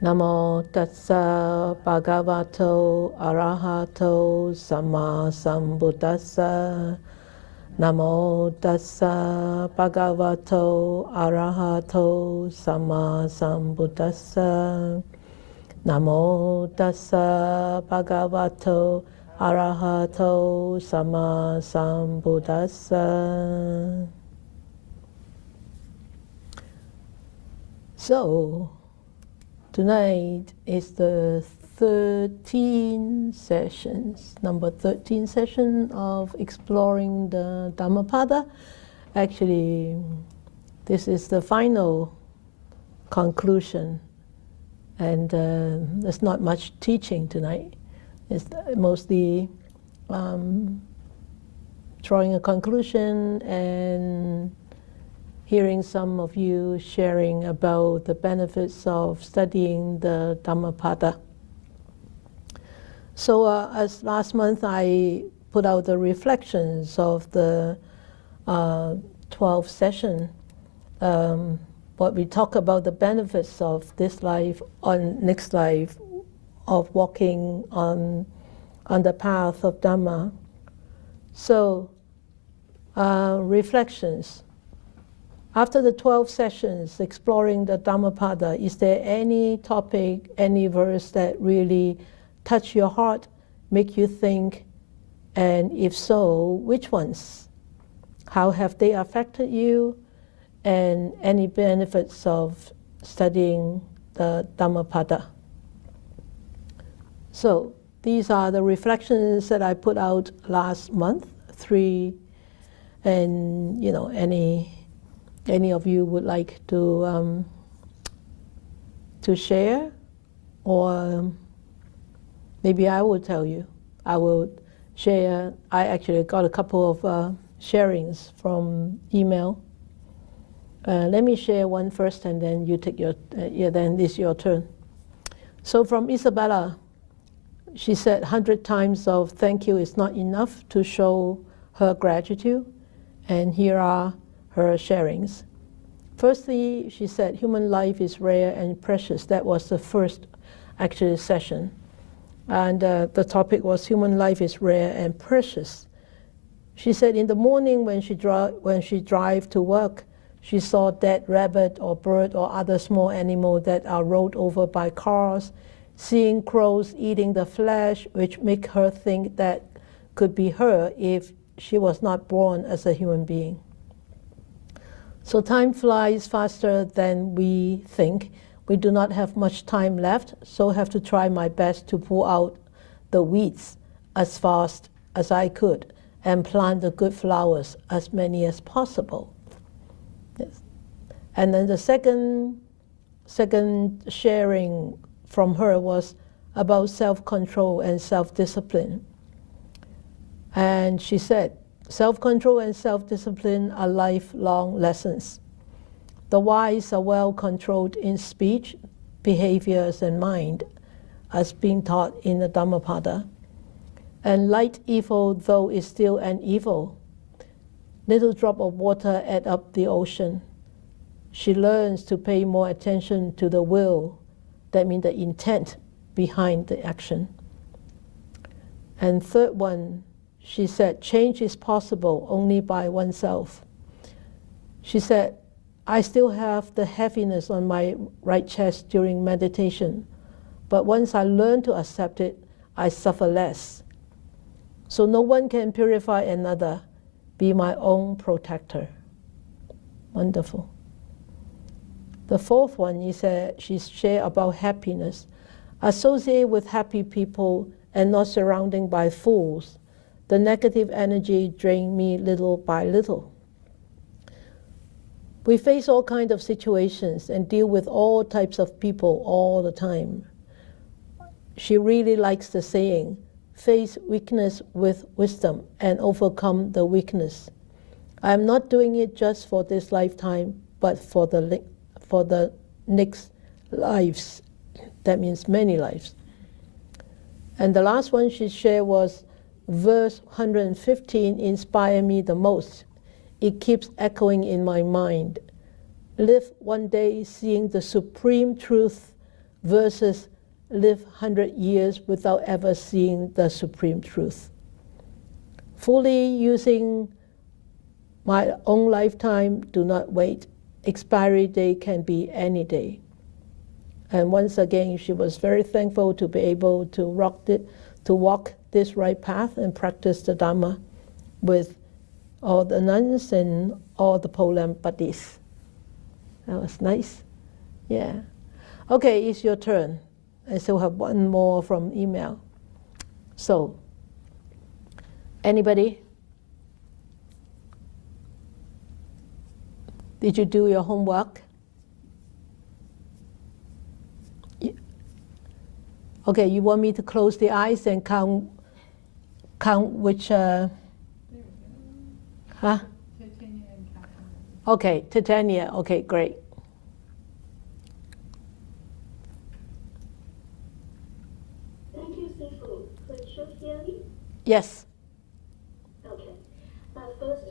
Namo tassa bhagavato arahato samma sambuddhassa. Namo tassa bhagavato arahato samma sambuddhassa. Namo tassa bhagavato arahato samma sambuddhassa. So, tonight is the 13 sessions, number 13 session of exploring the Dhammapada. Actually, this is the final conclusion, and there's not much teaching tonight. It's mostly drawing a conclusion and hearing some of you sharing about the benefits of studying the Dhammapada. So as last month I put out the reflections of the 12th session, but we talk about the benefits of this life on next life, of walking on the path of Dhamma. So reflections. After the 12 sessions exploring the Dhammapada, is there any topic, any verse that really touch your heart, make you think, and if so, which ones? How have they affected you, and any benefits of studying the Dhammapada? So these are the reflections that I put out last month, 3, and any of you would like to share, or maybe I will tell you. I will share. I actually got a couple of sharings from email. Let me share one first, and then you take your. Then it's your turn. So from Isabella, she said 100 times of thank you is not enough to show her gratitude, and here are her sharings. Firstly, she said human life is rare and precious. That was the first actual session, and the topic was human life is rare and precious. She said in the morning when she drive to work, she saw dead rabbit or bird or other small animal that are rolled over by cars, seeing crows eating the flesh, which make her think that could be her if she was not born as a human being. So time flies faster than we think. We do not have much time left, so have to try my best to pull out the weeds as fast as I could and plant the good flowers, as many as possible. Yes. And then the second sharing from her was about self-control and self-discipline. And she said, self-control and self-discipline are lifelong lessons. The wise are well controlled in speech, behaviors, and mind, as being taught in the Dhammapada. And light evil, though, is still an evil. Little drop of water adds up the ocean. She learns to pay more attention to the will, that means the intent behind the action. And third one, she said, change is possible only by oneself. She said, I still have the heaviness on my right chest during meditation, but once I learn to accept it, I suffer less. So no one can purify another, be my own protector. Wonderful. The fourth one, she shared about happiness. Associate with happy people and not surrounded by fools. The negative energy drained me little by little. We face all kinds of situations and deal with all types of people all the time. She really likes the saying, face weakness with wisdom and overcome the weakness. I am not doing it just for this lifetime, but for the next lives. That means many lives. And the last one she shared was verse 115 inspired me the most. It keeps echoing in my mind. Live one day seeing the supreme truth versus live 100 years without ever seeing the supreme truth. Fully using my own lifetime, do not wait. Expiry date can be any day. And once again, she was very thankful to be able to walk this right path and practice the Dharma with all the nuns and all the Po Lam Buddhists. That was nice. Yeah. Okay, it's your turn. I still have one more from email. So, anybody? Did you do your homework? Okay, you want me to close the eyes and count which, huh? Okay, Titania, okay, great. Thank you, Sifu. Could you hear me? Yes. Okay. First,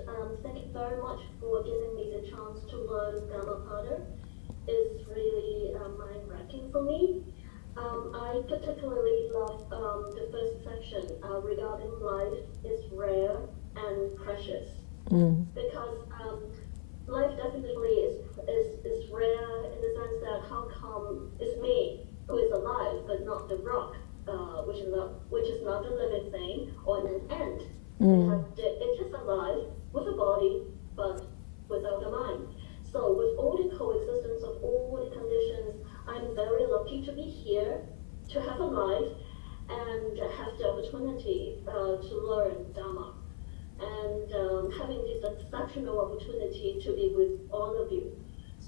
thank you very much for giving me the chance to learn Dhammapada. It's really mind-wrecking for me. I particularly love the first section regarding life is rare and precious. Because life definitely is rare in the sense that how come it's me who is alive but not the rock, which is not a living thing or an ant. It is alive with a body but without a mind. So with all the coexistence of all the conditions, I'm very lucky to be here, to have a life, and have the opportunity to learn Dharma. And having this exceptional opportunity to be with all of you.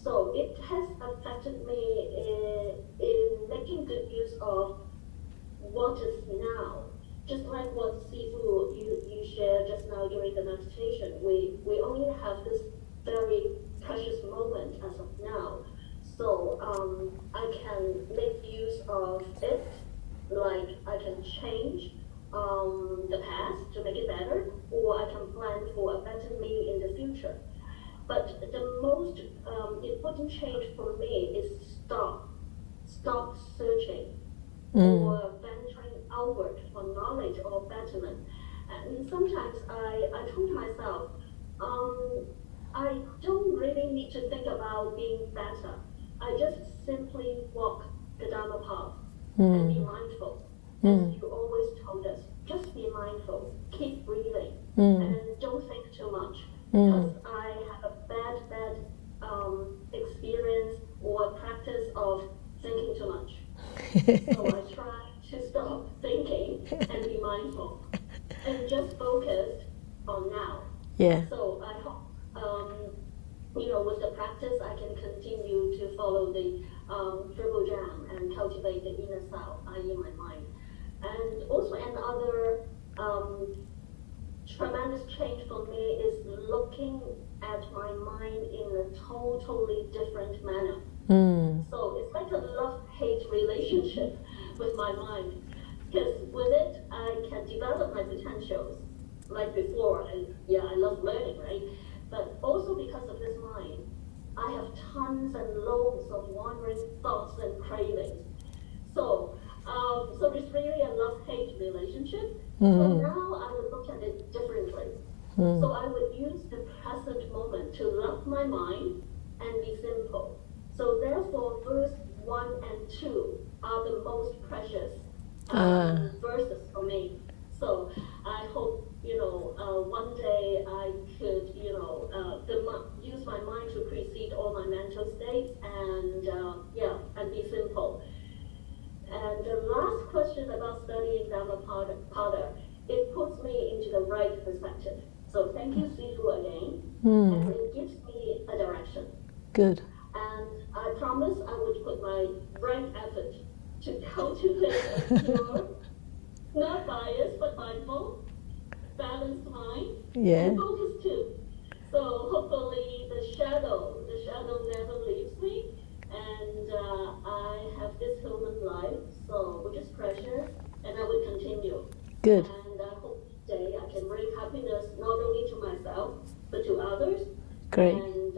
So it has affected me in making good use of what is now. Just like what Sifu you shared just now during the meditation, we only have this very precious moment as of now. So I can make use of it, like I can change the past to make it better, or I can plan for a better me in the future. But the most important change for me is stop searching or venturing outward for knowledge or betterment. And sometimes I told myself, I don't really need to think about being better. I just simply walk the Dharma path and be mindful. As you always told us, just be mindful, keep breathing, and don't think too much. Because I have a bad experience or practice of thinking too much. So I try to stop thinking and be mindful and just focus on now. Yeah. So I hope, with the practice, I can continue to follow the Triple Jam and cultivate the inner self, i.e. my mind. And also another tremendous change for me is looking at my mind in a totally different manner. So it's like a love-hate relationship with my mind. Because with it, I can develop my potentials like before. And yeah, I love learning, right? But also because of this mind, I have tons and loads of wandering thoughts and cravings. So it's really a love-hate relationship. So now I would look at it differently. So I would use the present moment to love my mind and be simple. So therefore, verse 1 and 2 are the most precious verses for me. So I hope, one day I could, use my mind to precede all my mental states and be simple. And the last question about studying Dhammapada, it puts me into the right perspective. So thank you, Sifu, again. And it gives me a direction. Good. And I promise I would put my right effort to cultivate a pure, not biased, but mindful, balanced mind, and focus too. So hopefully the shadow never leaves me, and I have this human life, which is precious, and I will continue. Good. And I hope today I can bring happiness not only to myself, but to others. Great. And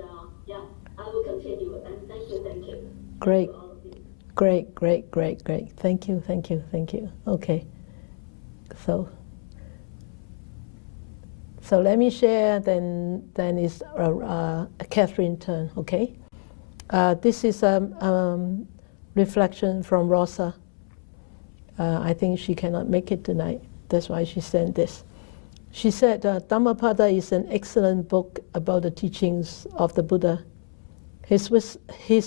I will continue. And thank you. Great. To all of you. Great, great, great, great. Thank you, thank you, thank you. Okay. So let me share, then it's Catherine's turn, okay? This is a reflection from Rosa. I think she cannot make it tonight. That's why she sent this. She said, Dhammapada is an excellent book about the teachings of the Buddha. His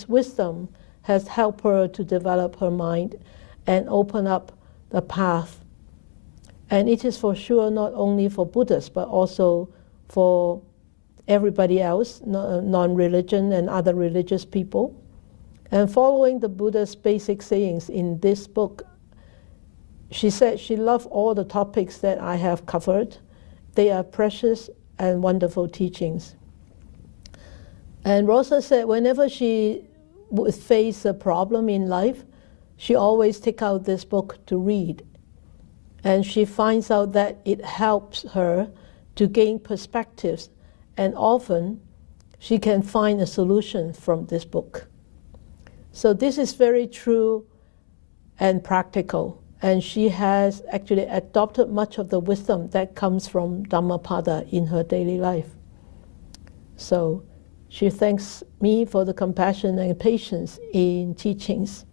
wisdom has helped her to develop her mind and open up the path. And it is for sure not only for Buddhists, but also for everybody else, non-religion and other religious people. And following the Buddha's basic sayings in this book, she said she loved all the topics that I have covered. They are precious and wonderful teachings. And Rosa said whenever she would face a problem in life, she always take out this book to read. And she finds out that it helps her to gain perspectives, and often she can find a solution from this book. So this is very true and practical, and she has actually adopted much of the wisdom that comes from Dhammapada in her daily life. So she thanks me for the compassion and patience in teachings.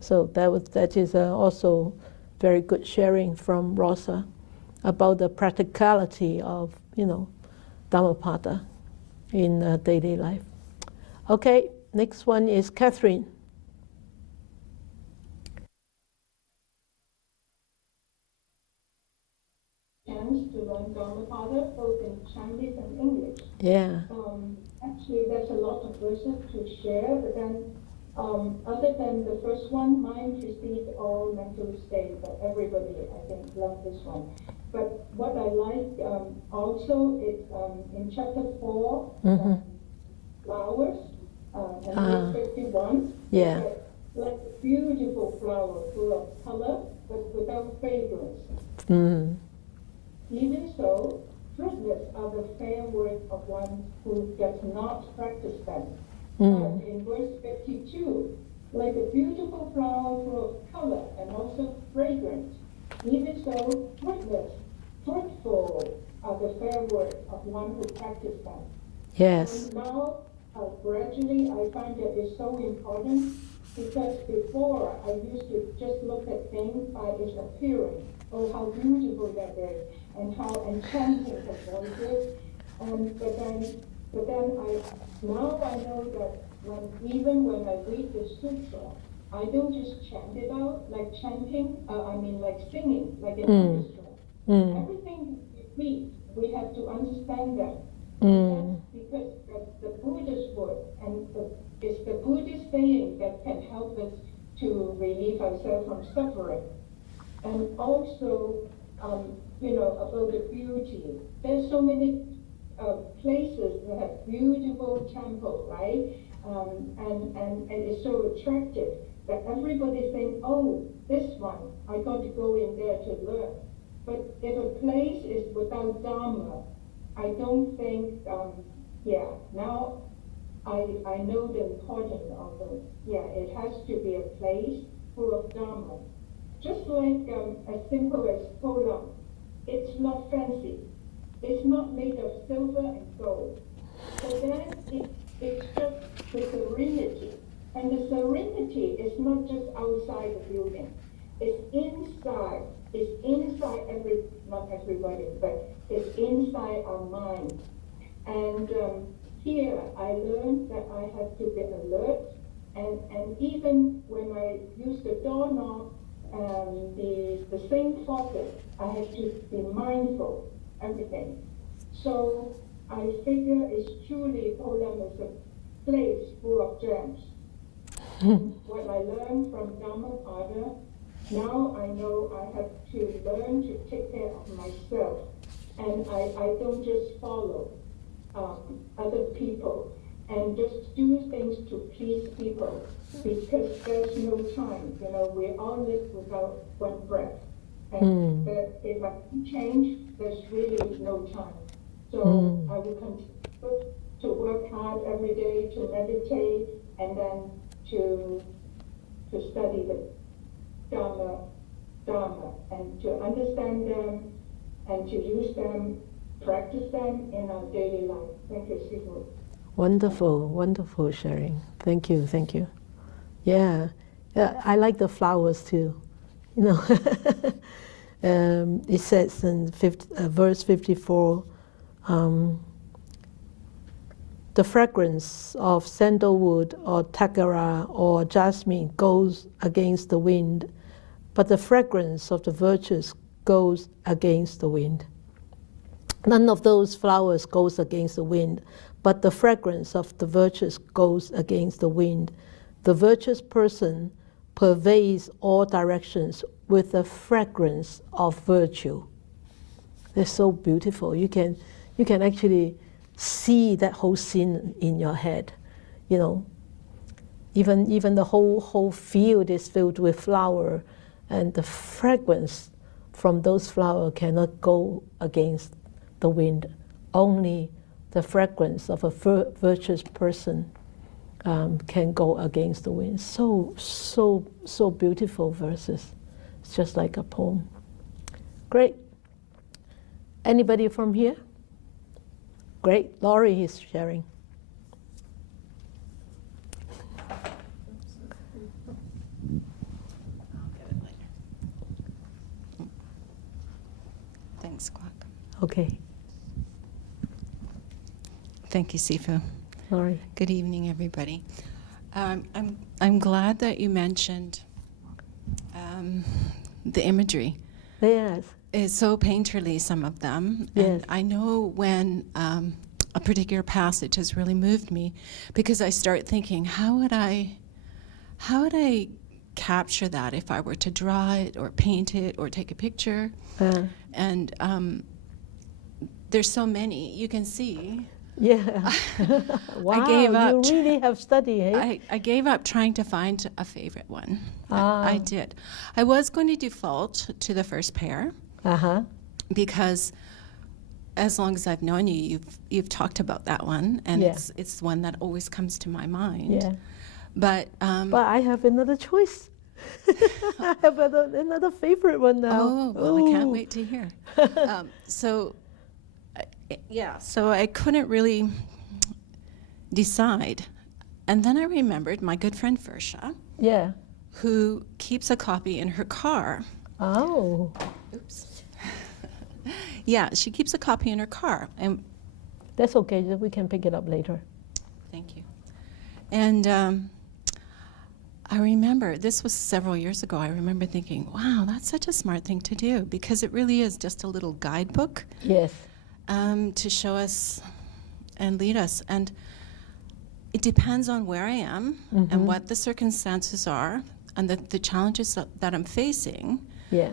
So that is also very good sharing from Rosa about the practicality of, Dhammapada in daily life. Okay, next one is Catherine. Chance to learn Dhammapada both in Chinese and English. Yeah. Actually, there's a lot of verses to share, but then other than the first one, mind precedes all mental state, but everybody, I think, loves this one. But what I like also is in chapter 4, flowers, and page 51, Yeah. like a beautiful flower full of color, but without fragrance. Mm. Even so, fruitless are the fair words of one who does not practice them. But in verse 52, like a beautiful flower full of color and also fragrant, even so, fruitful are the fair words of one who practices them. Yes. And now, gradually, I find that it's so important, because before I used to just look at things by its appearance. Oh, how beautiful that is, and how enchanting the voice is. But then now I know that even when I read the sutra, I don't just chant it out like chanting. Like singing, like an orchestra. Everything we read, we have to understand them. That's because the Buddha's word, and it's the Buddhist saying that can help us to relieve ourselves from suffering. And also, about the beauty. There's so many places that have beautiful temples, right? And it's so attractive that everybody thinks, oh, this one, I got to go in there to learn. But if a place is without Dharma, I don't think, now I know the importance of it. Yeah, it has to be a place full of Dharma. Just like as simple as Po Lam. It's not fancy. It's not made of silver and gold. But then it's just the serenity. And the serenity is not just outside the building. It's inside. It's inside not everybody, but it's inside our mind. And here I learned that I have to be alert. And even when I use the doorknob, the same focus, I have to be mindful, everything. So I figure it's truly Po Lam is a place full of gems. What I learned from Dhammapada, now I know I have to learn to take care of myself. And I don't just follow other people and just do things to please people, because there's no time. We all live without one breath. And if I change, there's really no time. So I will continue to work hard every day, to meditate, and then to to study the Dharma, and to understand them, and to use them, practice them in our daily life. Thank you, Sifu. Wonderful, wonderful sharing. Thank you, thank you. Yeah, I like the flowers too. You know, it says in verse 54, the fragrance of sandalwood or tagara or jasmine goes against the wind, but the fragrance of the virtues goes against the wind. None of those flowers goes against the wind, but the fragrance of the virtues goes against the wind. The virtuous person pervades all directions with the fragrance of virtue. They're so beautiful. You can actually see that whole scene in your head. You know, even the whole field is filled with flower, and the fragrance from those flowers cannot go against the wind. Only the fragrance of a virtuous person can go against the wind. So beautiful verses. It's just like a poem. Great. Anybody from here? Great. Laurie is sharing. Thanks, Kwok. Okay. Thank you, Sifu. Laurie. Good evening, everybody. I'm glad that you mentioned the imagery. Yes. It's so painterly, some of them. Yes. And I know when a particular passage has really moved me, because I start thinking, how would I capture that if I were to draw it or paint it or take a picture? And there's so many. You can see. Yeah. Wow, I gave up. You really have studied, eh? I gave up trying to find a favorite one. Ah. I did. I was going to default to the first pair because as long as I've known you, you've talked about that one, and Yeah. it's one that always comes to my mind. Yeah. But I have another choice. I have another favorite one now. oh, well, I can't wait to hear. So I couldn't really decide. And then I remembered my good friend Versha, Yeah. who keeps a copy in her car. Oh. Oops. Yeah, she keeps a copy in her car. And That's okay. We can pick it up later. thank you. And I remember, this was several years ago, I remember thinking, wow, that's such a smart thing to do, because it really is just a little guidebook. Yes. To show us and lead us. And it depends on where I am and what the circumstances are and the challenges that I'm facing. Yeah.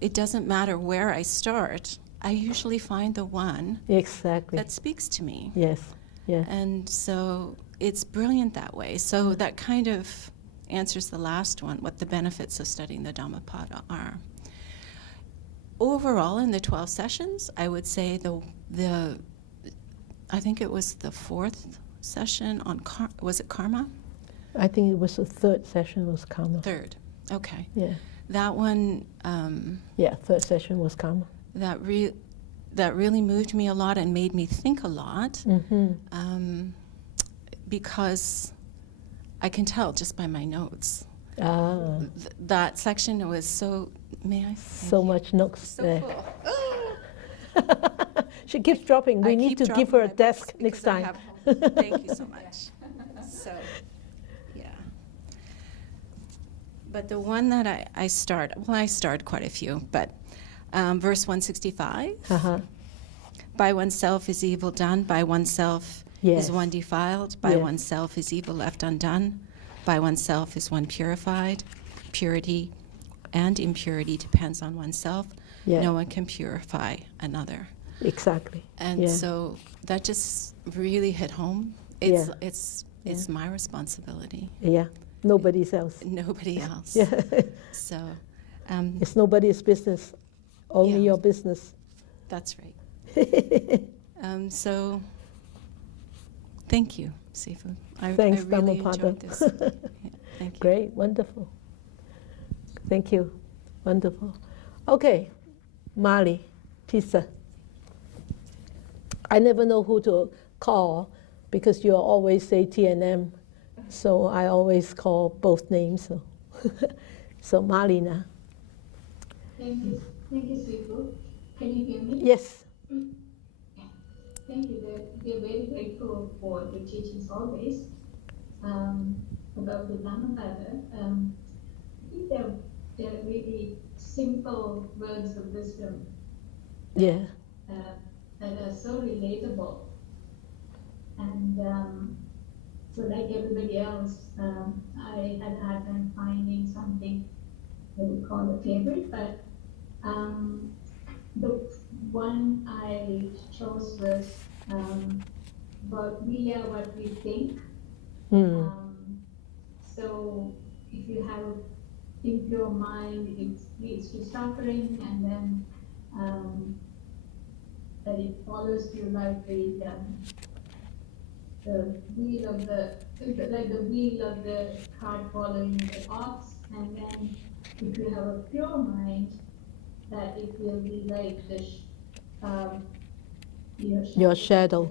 It doesn't matter where I start. I usually find the one Exactly. that speaks to me. Yes. Yeah. And so it's brilliant that way. So that kind of answers the last one, what the benefits of studying the Dhammapada are. Overall, in the 12 sessions, I would say I think it was the fourth session on, was it karma? I think it was the third session was karma. Third, okay. Yeah. That one, Yeah, third session was karma. that really moved me a lot and made me think a lot, because I can tell just by my notes. That section was so, may I? So much notes So there. full. She keeps dropping. We I need keep to dropping give her a my books desk because next I time. have- Thank you so much. So, yeah. But the one that I started quite a few, but verse 165, by oneself is evil done, by oneself Yes. is one defiled, by Yeah. oneself is evil left undone, by oneself is one purified. Purity and impurity depends on oneself. Yeah. No one can purify another. Exactly. And yeah. so that just really hit home. It's my responsibility. Yeah. Nobody's else. Nobody else. Yeah. So It's nobody's business. Only Yeah. your business. that's right. So thank you, Sifu. I Thanks, really Dhammapada. enjoyed this. Yeah. Thank you. Great, wonderful. Thank you. Wonderful. Okay, Mali, Tisa. I never know who to call because you always say TNM, so I always call both names. So, so Mali now. Thank you, Sifu. Can you hear me? Yes. Thank you. We're very grateful for the teachings always about the Dhammapada. I think they're really simple words of wisdom. Yeah. That are so relatable. And so like everybody else, I had a hard time finding something I would call a favorite, but the one I chose was about we are what we think. So if you have impure mind, it leads to suffering, and then that it follows you like the wheel of the wheel of the cart following the ox, and then if you have a pure mind, that it will be like the Your shadow.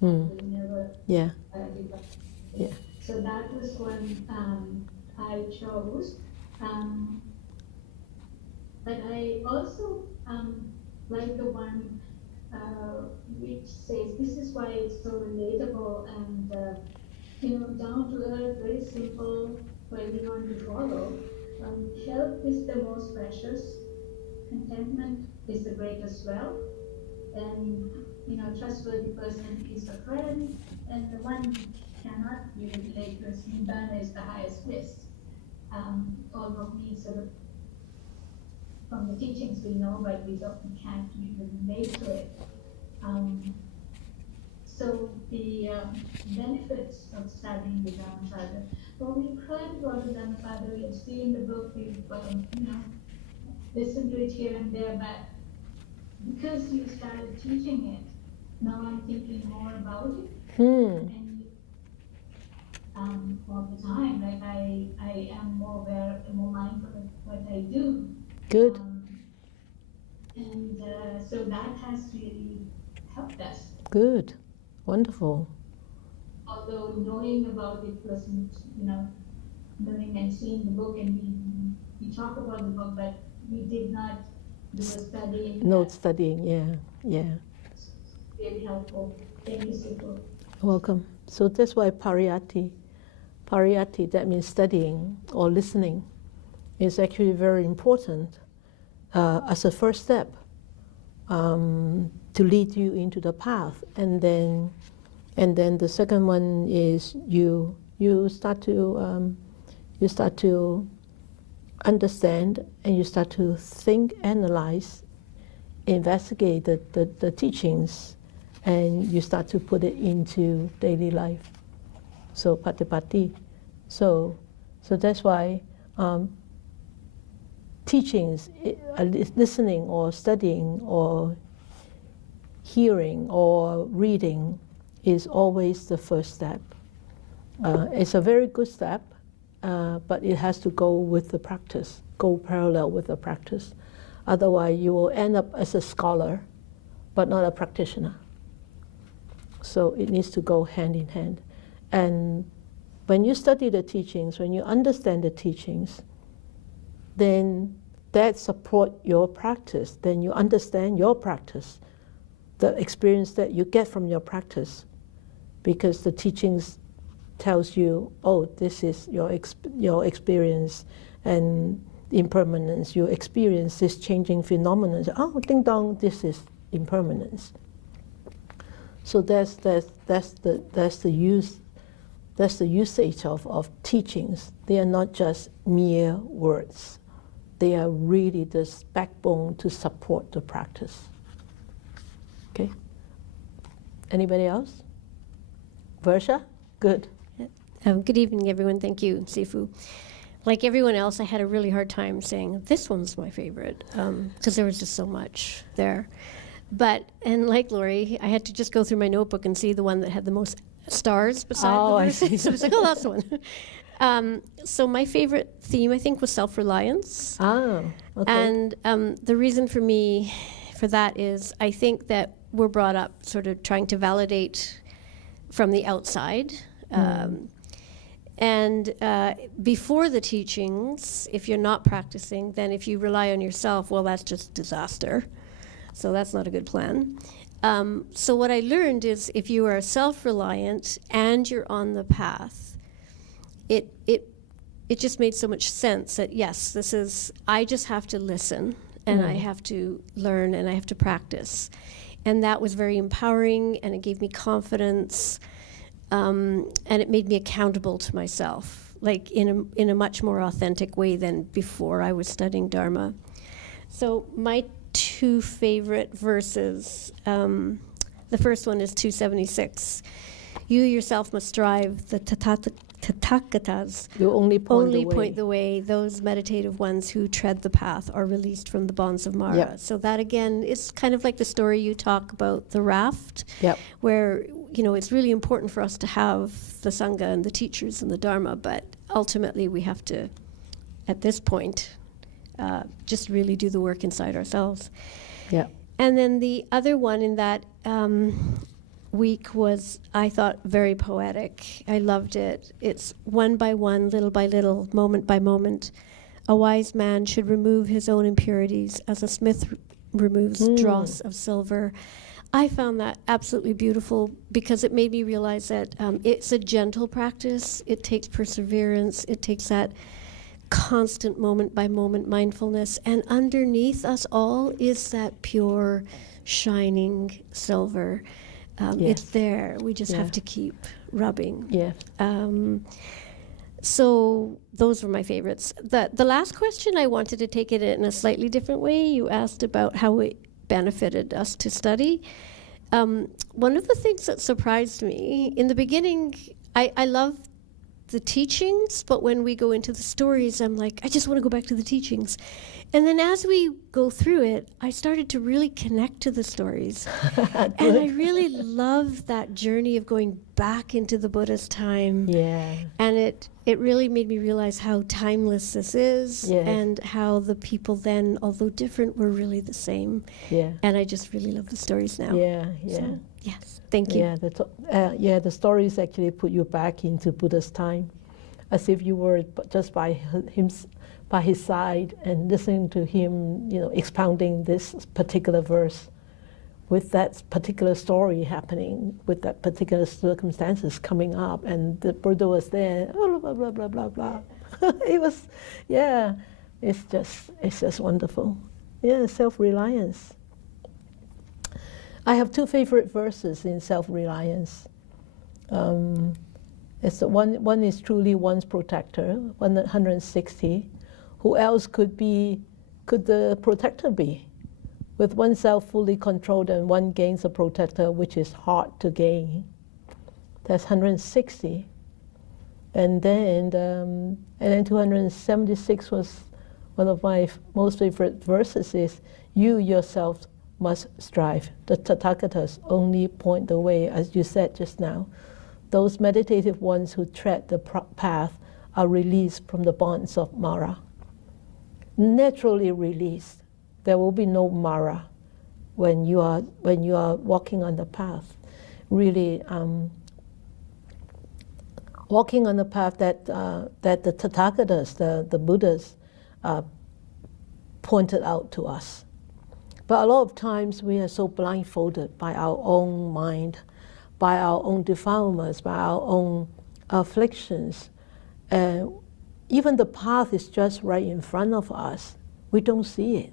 Will never Yeah. depart. Yeah. So that was one I chose. But I also like the one which says this is why it's so relatable and down to earth, very simple for everyone to follow. Health is the most precious. Contentment is the greatest wealth. And trustworthy person is a friend, and the one cannot really relate to us. Nibbana is the highest bliss. All of me sort of from the teachings we know, but we often can't really relate to it. So the benefits of studying the Dhammapada. Well, we've heard about the Dhammapada, we've seen the book, we've listened to it here and there, but because you started teaching it, now I'm thinking more about it. And all the time, like I am more aware, more mindful of what I do. Good. And so that has really helped us. Good. Wonderful. Although knowing about it wasn't, knowing and seeing the book, and we talk about the book, but we did not do a study. No studying, yeah. Very helpful. Thank you, Sifu. Welcome. So that's why pariyatti, that means studying or listening, is actually very important as a first step to lead you into the path. And then the second one is you start to understand, and you start to think, analyze, investigate the teachings, and you start to put it into daily life. So patipatti. So that's why teachings, listening or studying or hearing or reading is always the first step. It's a very good step, but it has to go with the practice, go parallel with the practice. Otherwise, you will end up as a scholar, but not a practitioner. So it needs to go hand in hand. And when you study the teachings, when you understand the teachings, then that supports your practice. Then you understand your practice, the experience that you get from your practice, because the teachings tells you, oh, this is your experience and impermanence. You experience this changing phenomenon. Oh, ding dong, this is impermanence. So that's the usage of teachings. They are not just mere words. They are really the backbone to support the practice. Okay. Anybody else? Versha? Good. Good evening, everyone. Thank you, Sifu. Like everyone else, I had a really hard time saying this one's my favorite because there was just so much there. And like Lori, I had to just go through my notebook and see the one that had the most stars beside Oh, the I verses. see. So I was like, oh, that's the one. So my favorite theme, I think, was self-reliance. Ah, okay. And the reason for that is I think that we're brought up sort of trying to validate from the outside. And before the teachings, if you're not practicing, then if you rely on yourself, well, that's just disaster. So that's not a good plan. So what I learned is if you are self-reliant and you're on the path, it just made so much sense that, yes, I just have to listen, and I have to learn, and I have to practice. And that was very empowering, and it gave me confidence, and it made me accountable to myself, like in a much more authentic way than before I was studying Dharma. So my two favorite verses, the first one is 276. You yourself must strive, the Tathagatas You only point the way. Those meditative ones who tread the path are released from the bonds of Mara. Yep. So that again is kind of like the story you talk about the raft, Yep. where it's really important for us to have the Sangha and the teachers and the Dharma, but ultimately we have to, at this point, just really do the work inside ourselves. Yeah. And then the other one in that week was, I thought, very poetic. I loved it. It's one by one, little by little, moment by moment. A wise man should remove his own impurities as a smith removes dross of silver. I found that absolutely beautiful because it made me realize that it's a gentle practice. It takes perseverance. It takes that constant moment by moment mindfulness. And underneath us all is that pure, shining silver. It's there. We just have to keep rubbing. Yeah. So those were my favorites. The last question, I wanted to take it in a slightly different way. You asked about how it benefited us to study. One of the things that surprised me, in the beginning, I love the teachings, but when we go into the stories, I'm like, I just want to go back to the teachings. And then as we go through it, I started to really connect to the stories. And I really love that journey of going back into the Buddha's time. Yeah. And it really made me realize how timeless this is, Yes. and how the people then, although different, were really the same. Yeah. And I just really love the stories now. Yeah. Yeah. So, yes, thank you. Yeah, the stories actually put you back into Buddha's time, as if you were just by his side and listening to him, expounding this particular verse, with that particular story happening, with that particular circumstances coming up, and the Buddha was there. Blah blah blah blah blah blah. It was, yeah, it's just wonderful. Yeah, self-reliance. I have two favorite verses in self-reliance. It's one is truly one's protector, 160. Who else could the protector be? With oneself fully controlled and one gains a protector which is hard to gain. That's 160. And then 276 was one of my most favorite verses is, you yourself must strive. The Tathagatas only point the way, as you said just now. Those meditative ones who tread the path are released from the bonds of Mara. Naturally released. There will be no Mara when you are walking on the path. Really walking on the path that the Tathagatas, the Buddhas, pointed out to us. But a lot of times we are so blindfolded by our own mind, by our own defilements, by our own afflictions. Even the path is just right in front of us. We don't see it.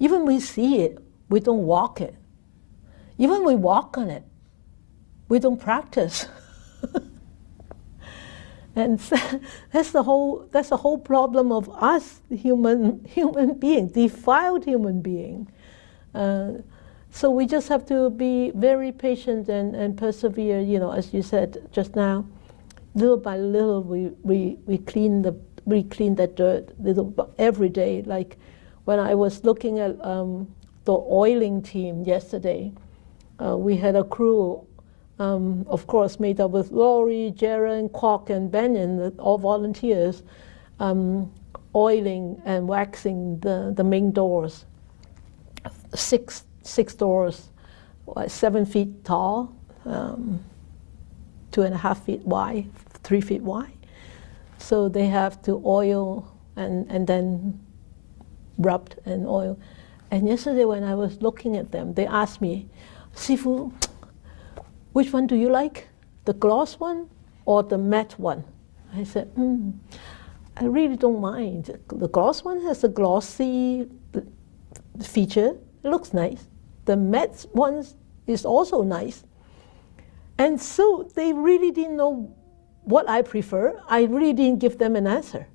Even we see it, we don't walk it. Even we walk on it, we don't practice. And that's the whole problem of us, human being, defiled human being. So we just have to be very patient and persevere. As you said just now, little by little we clean that dirt every day. Like when I was looking at the oiling team yesterday, we had a crew of course made up with Laurie, Jaron, Kwok, and Benyon, all volunteers, oiling and waxing the main doors. Six doors, 7 feet tall, 2.5 feet wide, 3 feet wide. So they have to oil and then rubbed and oil. And yesterday when I was looking at them, they asked me, Sifu, which one do you like? The gloss one or the matte one? I said, I really don't mind. The gloss one has a glossy feature. It looks nice. The matte one is also nice. And so they really didn't know what I prefer. I really didn't give them an answer,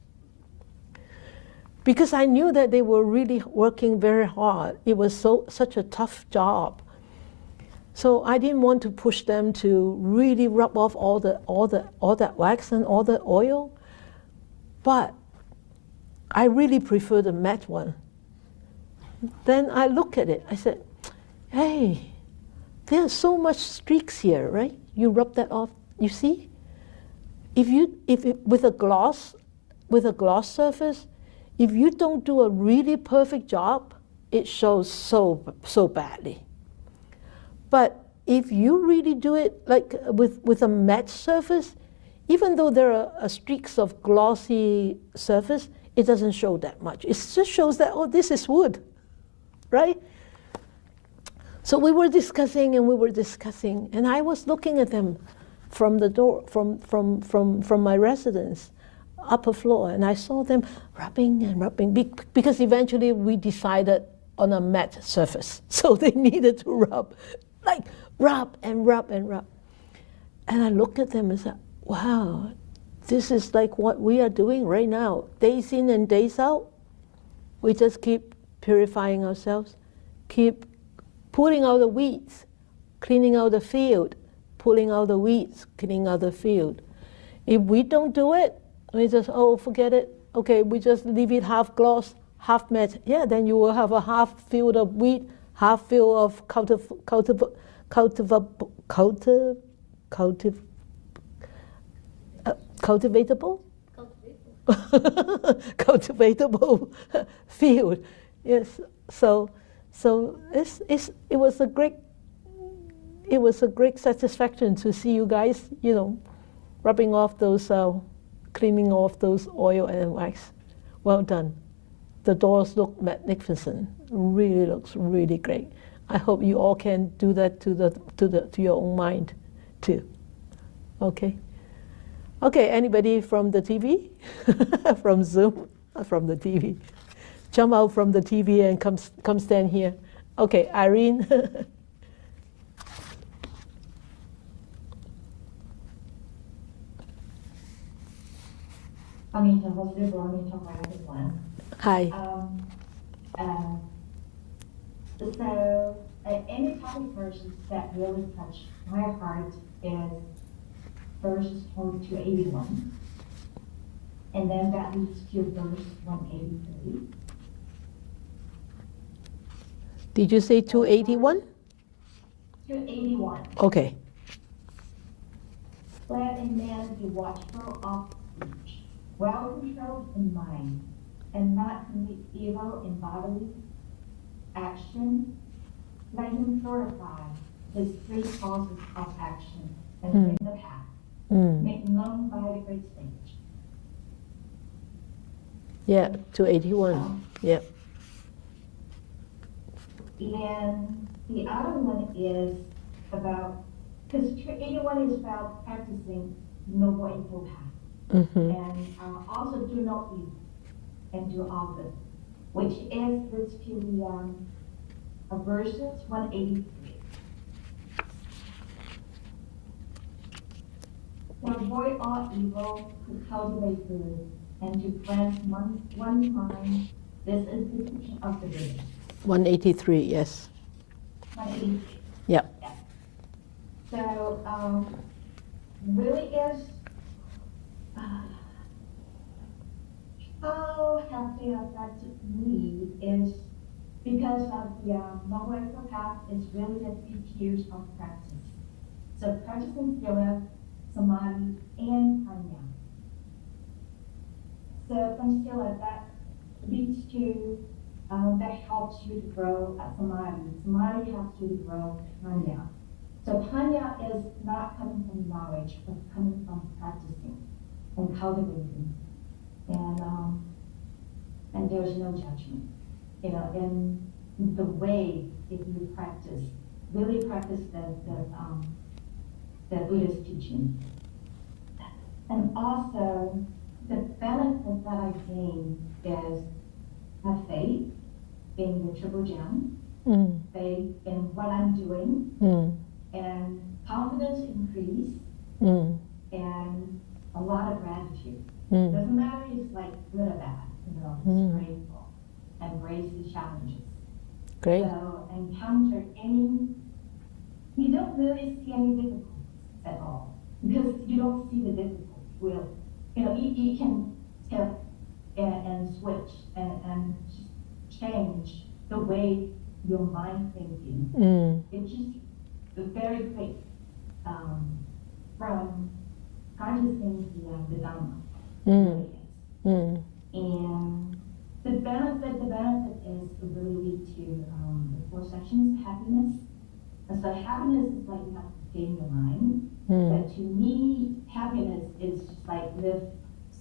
because I knew that they were really working very hard. It was such a tough job. So I didn't want to push them to really rub off all that wax and all the oil. But I really prefer the matte one. Then I look at it. I said, hey, there's so much streaks here, right? You rub that off. You see, with a gloss surface, if you don't do a really perfect job, it shows so badly. But if you really do it like with a matte surface, even though there are streaks of glossy surface, it doesn't show that much. It just shows that, oh, this is wood, right? So we were discussing, and I was looking at them from the door, from my residence, upper floor, and I saw them rubbing and rubbing, because eventually we decided on a matte surface, so they needed to rub, like rub and rub and rub. And I looked at them and said, wow, this is like what we are doing right now, days in and days out. We just keep purifying ourselves, keep pulling out the weeds, cleaning out the field, pulling out the weeds, cleaning out the field. If we don't do it, we just, forget it. Okay, we just leave it half gloss, half matte. Yeah, then you will have a half field of wheat, half field of cultivatable cultivatable field. Yes. So it was a great satisfaction to see you guys, rubbing off those, cleaning off those oil and wax. Well done. The doors look magnificent. Really looks really great. I hope you all can do that to your own mind, too. Okay. Okay. Anybody from the TV, from Zoom, from the TV? Jump out from the TV and come stand here. Okay, Irene. Hi. So, any topic verses that really touch my heart is verse 281, and then that leads to verse 183. Did you say 281? 281. Okay. Let a man be watchful of speech, well controlled in mind, and not commit evil in bodily action. Let him purify his three causes of action and bring the path, make known by the great sage. Yeah, 281. Yeah. And the other one is about, because 281 is about practicing noble and full path. And also do no evil and do all good, which is this to the verses 183. To avoid all evil, to cultivate good, and to cleanse one's mind, this is the teaching of the Buddha. 183, yes. 183. Yeah. Yeah. So, really is how healthy affected me is because of the Noble Path is really the 3 tiers of practice. So practicing Sila, Samadhi, and Panya. So from Sila, that leads to, that helps you to grow at Samadhi. Samadhi helps you to grow Panya. So Panya is not coming from knowledge, but coming from practicing and cultivating. And there's no judgment. You know, in the way if you practice, really practice the Buddha's teaching. And also, the benefit that I gain is have faith in the Triple Gem, faith in what I'm doing, and confidence increase, and a lot of gratitude. Doesn't matter if it's like good or bad, you know, just grateful. Embrace the challenges. Great. So encounter you don't really see any difficulties at all, because you don't see the difficulties. Well, you know, you can tip and switch and change the way your mind thinking. It's just very quick from practicing the Dhamma. And the benefit is to really lead to the 4 sections, happiness. And so happiness is like you have to gain your mind. But to me, happiness is just like live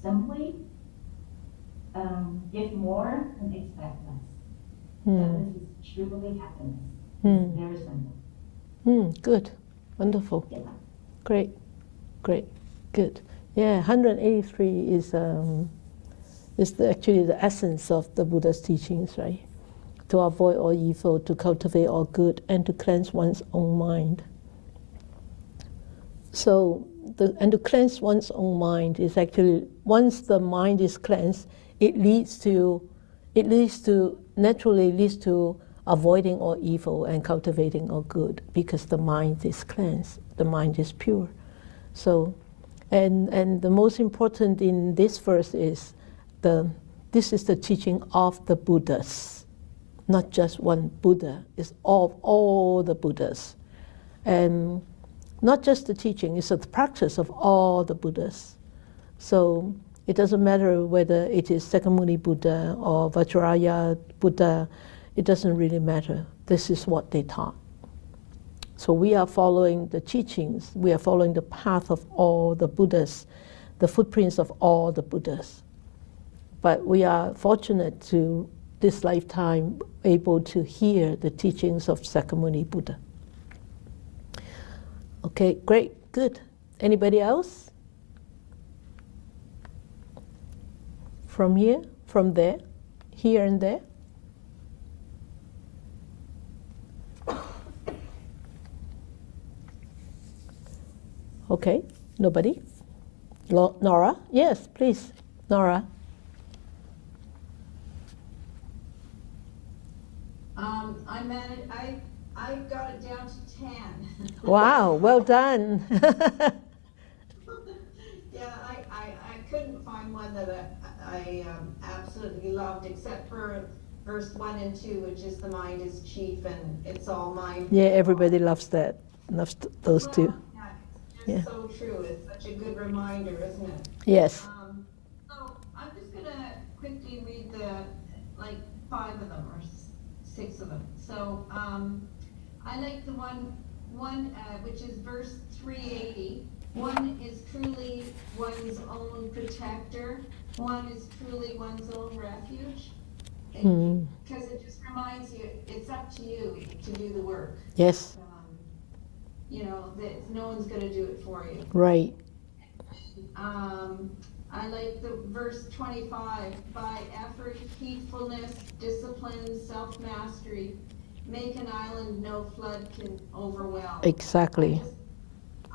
simply, give more and expect less. That is truly happiness. It's very simple. Good. Wonderful. Yeah. Great. Good. Yeah, 183 is actually the essence of the Buddha's teachings, right? To avoid all evil, to cultivate all good, and to cleanse one's own mind. So, to cleanse one's own mind is actually, once the mind is cleansed, it naturally leads to avoiding all evil and cultivating all good, because the mind is cleansed, the mind is pure. So, and the most important in this verse is this is the teaching of the Buddhas, not just one Buddha, it's all the Buddhas. And not just the teaching, it's the practice of all the Buddhas. So it doesn't matter whether it is Sakyamuni Buddha or Vajrayana Buddha, it doesn't really matter. This is what they taught. So we are following the teachings, we are following the path of all the Buddhas, the footprints of all the Buddhas. But we are fortunate to, this lifetime, able to hear the teachings of Sakyamuni Buddha. Okay, great, good. Anybody else? From here, from there, here and there? Okay, nobody? Nora? Yes, please, Nora. I got it down to 10. Wow, well done. Yeah, I couldn't find one that I absolutely loved, except for verse 1 and 2, which is the mind is chief and it's all mind. Yeah, everybody loves that, those two. Yeah, it's just so true. It's such a good reminder, isn't it? Yes. So I'm just gonna quickly read 5 of them or 6 of them. So I like the one which is verse 380. One is truly one's own protector. One is truly one's own refuge. Because it just reminds you, it's up to you to do the work. Yes. You know, that no one's going to do it for you. Right. I like the verse 25. By effort, heedfulness, discipline, self-mastery, make an island no flood can overwhelm. Exactly.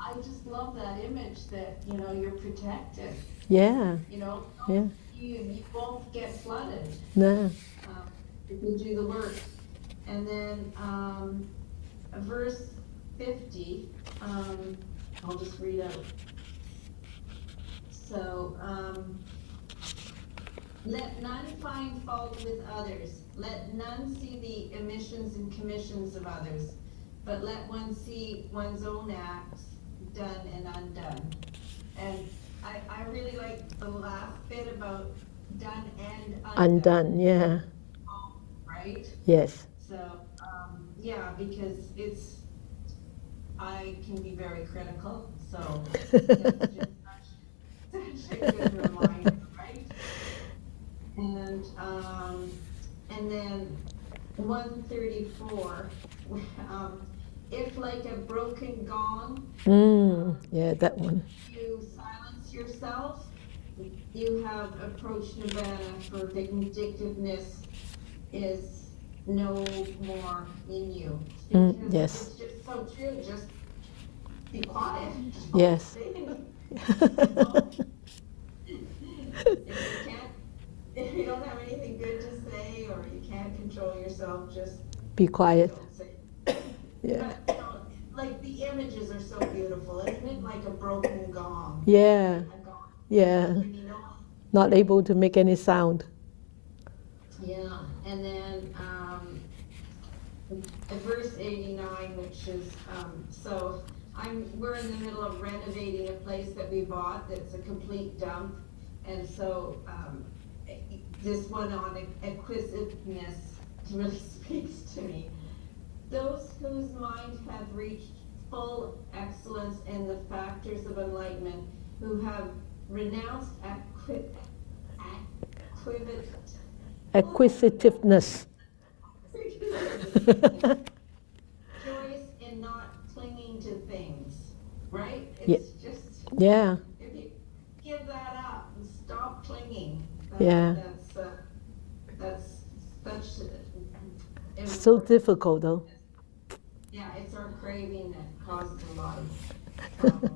I just love that image that, you know, you're protected. Yeah. You know, Yeah. You won't get flooded No. if you do the work. And then verse 50, I'll just read out. So, let none find fault with others. Let none see the emissions and commissions of others, but let one see one's own acts done and undone. And I really like the last bit about done and undone. Undone, yeah. Right? Yes. So, yeah, because I can be very critical, so that's just such a good reminder, right? And then 134, if like a broken gong, Yeah, that one. you silence yourself, you have approached Nirvana, for vindictiveness is no more in you. Because Yes. it's just so true, just be quiet. Yes. Say anything. You know? If you don't have anything good to say, or you can't control yourself, just Be quiet. don't say. Yeah. But, like the images are so beautiful, isn't it? Like a broken gong. Yeah. A gong. Yeah. And you know, Not able to make any sound. yeah, and then verse 89, which is so we're in the middle of renovating a place that we bought that's a complete dump, and so this one on acquisitiveness really speaks to me. Those whose mind have reached full excellence in the factors of enlightenment, who have renounced Acquisitiveness. Joyous in not clinging to things, right? Yeah. It's just, Yeah. if you give that up and stop clinging, Yeah. that's such So difficult though. Yeah, it's our craving that causes a lot of problems.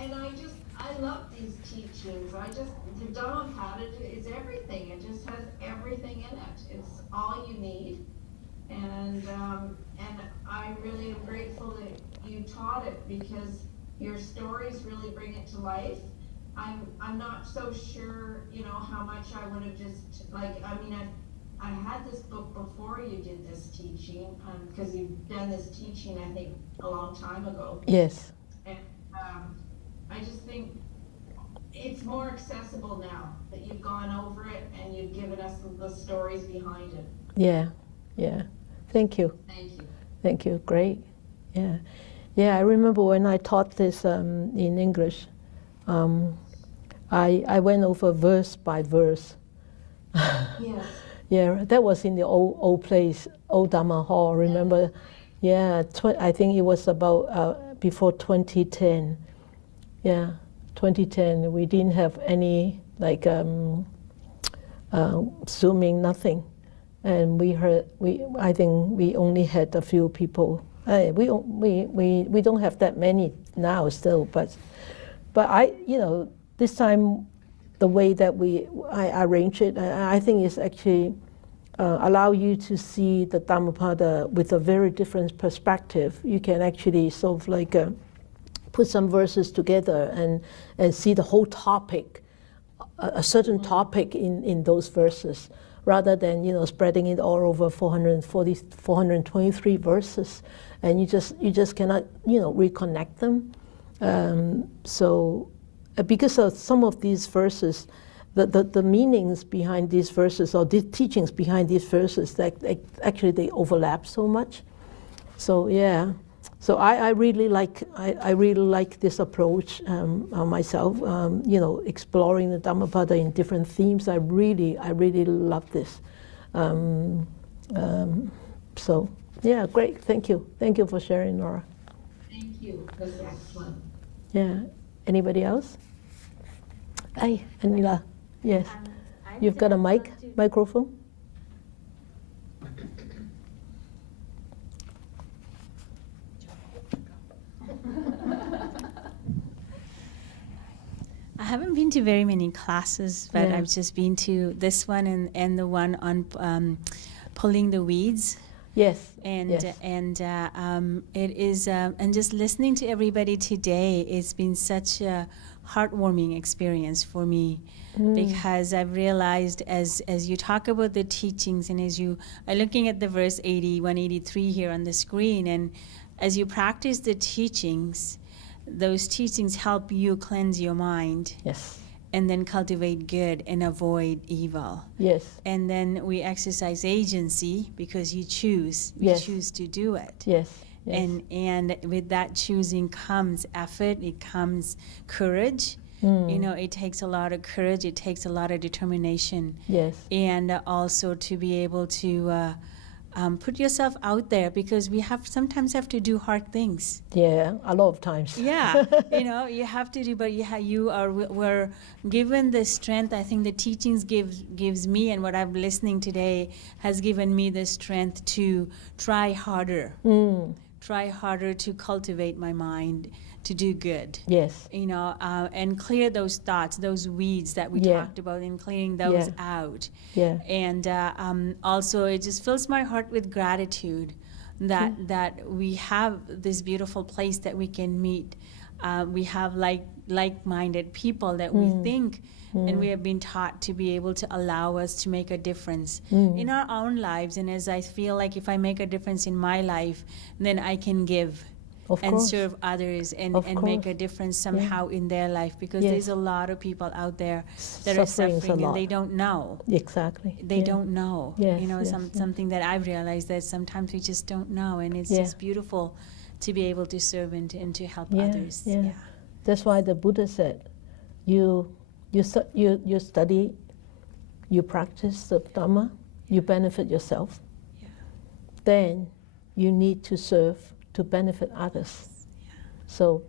And I love these teachings. The Dhammapada is everything. It just has everything in it. It's all you need. And I really am grateful that you taught it, because your stories really bring it to life. I'm not so sure, how much I would have just, I had this book before you did this teaching, because you've done this teaching, I think, a long time ago. Yes. And I just think it's more accessible now that you've gone over it and you've given us the stories behind it. Yeah. Yeah. Thank you. Thank you. Thank you. Great. Yeah. Yeah, I remember when I taught this in English, I went over verse by verse. Yes. Yeah, that was in the old place, old Dharma Hall. Remember? Yeah, I think it was about before 2010. Yeah, 2010. We didn't have any Zooming, nothing, and I think we only had a few people. We don't have that many now still, but this time, the way that I arrange it, I think is actually allow you to see the Dhammapada with a very different perspective. You can actually sort of put some verses together and see the whole topic, a certain topic in those verses, rather than spreading it all over 423 verses, and you just cannot reconnect them. So because of some of these verses, the meanings behind these verses, or the teachings behind these verses, that actually they overlap so much. So yeah, so I really like this approach myself. Exploring the Dhammapada in different themes. I really love this. So yeah, great. Thank you for sharing, Nora. Thank you. That's excellent. Yeah. Anybody else? Hey, Anila. Yes. You've got a microphone? I haven't been to very many classes, but Yeah. I've just been to this one and the one on pulling the weeds. Yes. And yes. It is, and just listening to everybody today, it's been such a heartwarming experience for me, because I've realized as you talk about the teachings, and as you are looking at the verse 183 here on the screen, and as you practice the teachings, those teachings help you cleanse your mind Yes. and then cultivate good and avoid evil. Yes. And then we exercise agency because you choose. We Yes. choose to do it. Yes. Yes. And with that choosing comes effort, it comes courage. You know, it takes a lot of courage, it takes a lot of determination. Yes. And also to be able to put yourself out there, because we sometimes have to do hard things. Yeah, a lot of times. Yeah, you know, you have to do, but we're given the strength. I think the teachings gives me, and what I'm listening today has given me the strength to try harder. Try harder to cultivate my mind to do good. Yes. You know, and clear those thoughts, those weeds that we Yeah. talked about, and clearing those Yeah. out. Yeah. And also, it just fills my heart with gratitude that we have this beautiful place that we can meet. We have like-minded people that we think, and we have been taught to be able to allow us to make a difference in our own lives. And as I feel like if I make a difference in my life, then I can give. Of And course. serve others and Of make course. a difference somehow in their life, because Yes. there's a lot of people out there that are Suffering's a suffering and lot. they don't know. Exactly. They Yeah. don't know. Yes, You know, yes, something that I've realized that sometimes we just don't know, and it's Yeah. just beautiful to be able to serve and to help Yeah, others. yeah. That's why the Buddha said, you study, you practice the Dhamma, you benefit yourself. Yeah. Then you need to serve to benefit others. So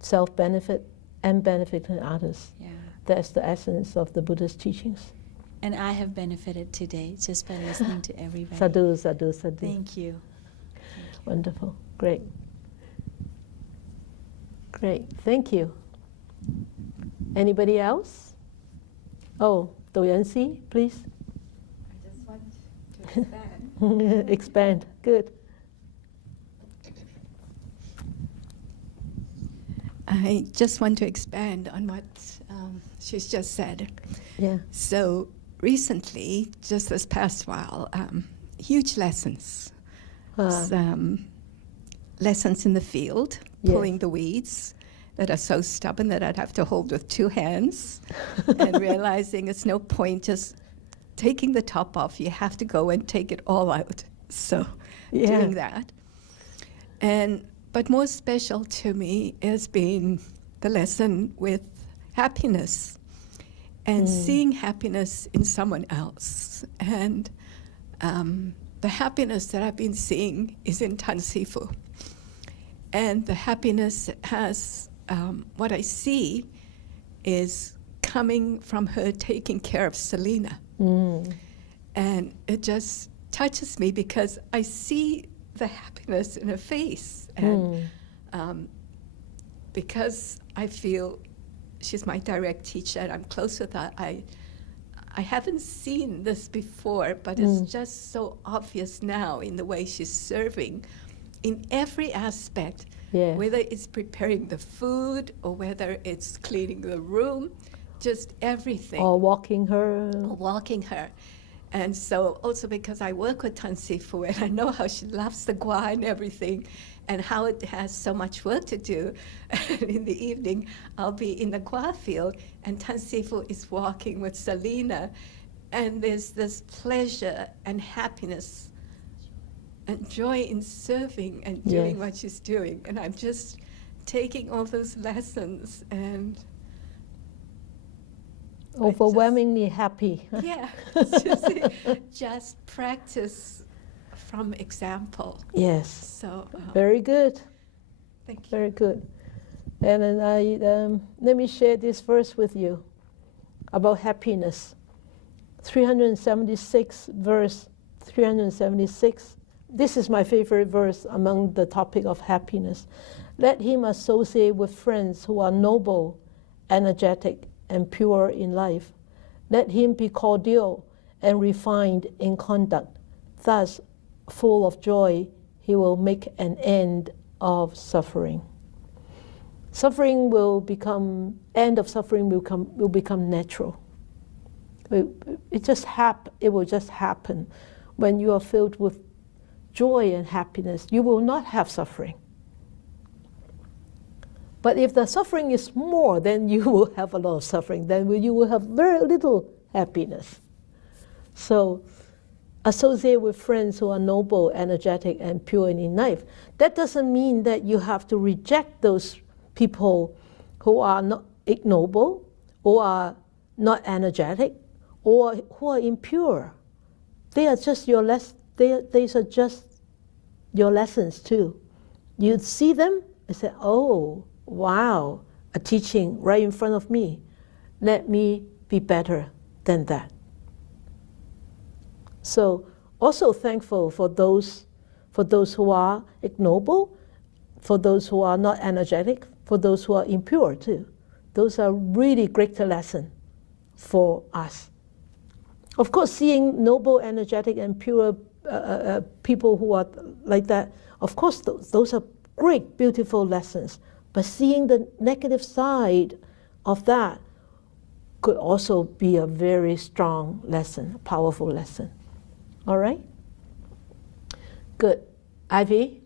self-benefit and benefiting others. Yeah. That's the essence of the Buddha's teachings. And I have benefited today just by listening to everybody. Sadhu, sadhu, sadhu. Thank you. Wonderful. Great. Great. Thank you. Anybody else? Oh, Do Yanxi, please. I just want to expand. Expand. Good. I just want to expand on what she's just said. Yeah. So recently, just this past while, huge lessons. Lessons in the field, Yes. pulling the weeds that are so stubborn that I'd have to hold with two hands, and realizing it's no point just taking the top off. You have to go and take it all out. So Yeah. doing that. But more special to me has been the lesson with happiness and seeing happiness in someone else. And the happiness that I've been seeing is in Tansifu. And the happiness has, what I see is coming from her taking care of Selena. And it just touches me because I see the happiness in her face. And because I feel she's my direct teacher and I'm close with her, I haven't seen this before, but it's just so obvious now in the way she's serving in every aspect, Yes. whether it's preparing the food or whether it's cleaning the room, just everything. Or walking her. Walking her. And so also because I work with Tansifu and I know how she loves the gua and everything and how it has so much work to do. And in the evening, I'll be in the gua field and Tansifu is walking with Selena. And there's this pleasure and happiness and joy in serving and doing Yes. what she's doing. And I'm just taking all those lessons and Overwhelmingly happy. yeah, just practice from example. Yes. So Very good. thank you. Very good. And then let me share this verse with you about happiness. 376, verse 376. This is my favorite verse among the topic of happiness. Let him associate with friends who are noble, energetic, and pure in life. Let him be cordial and refined in conduct. Thus, full of joy, he will make an end of suffering. Suffering will become, end of suffering will become natural. It will just happen. When you are filled with joy and happiness, you will not have suffering. But if the suffering is more, then you will have a lot of suffering. Then you will have very little happiness. So associate with friends who are noble, energetic, and pure and in life. That doesn't mean that you have to reject those people who are not ignoble, or are not energetic, or who are impure. They are just your these are just your lessons too. You see them and say, oh, wow, a teaching right in front of me. Let me be better than that. So also thankful for those who are ignoble, for those who are not energetic, for those who are impure too. Those are really great lessons for us. Of course, seeing noble, energetic, and pure people who are like that, of course, those are great, beautiful lessons. But seeing the negative side of that could also be a very strong lesson, a powerful lesson. All right? Good. Ivy?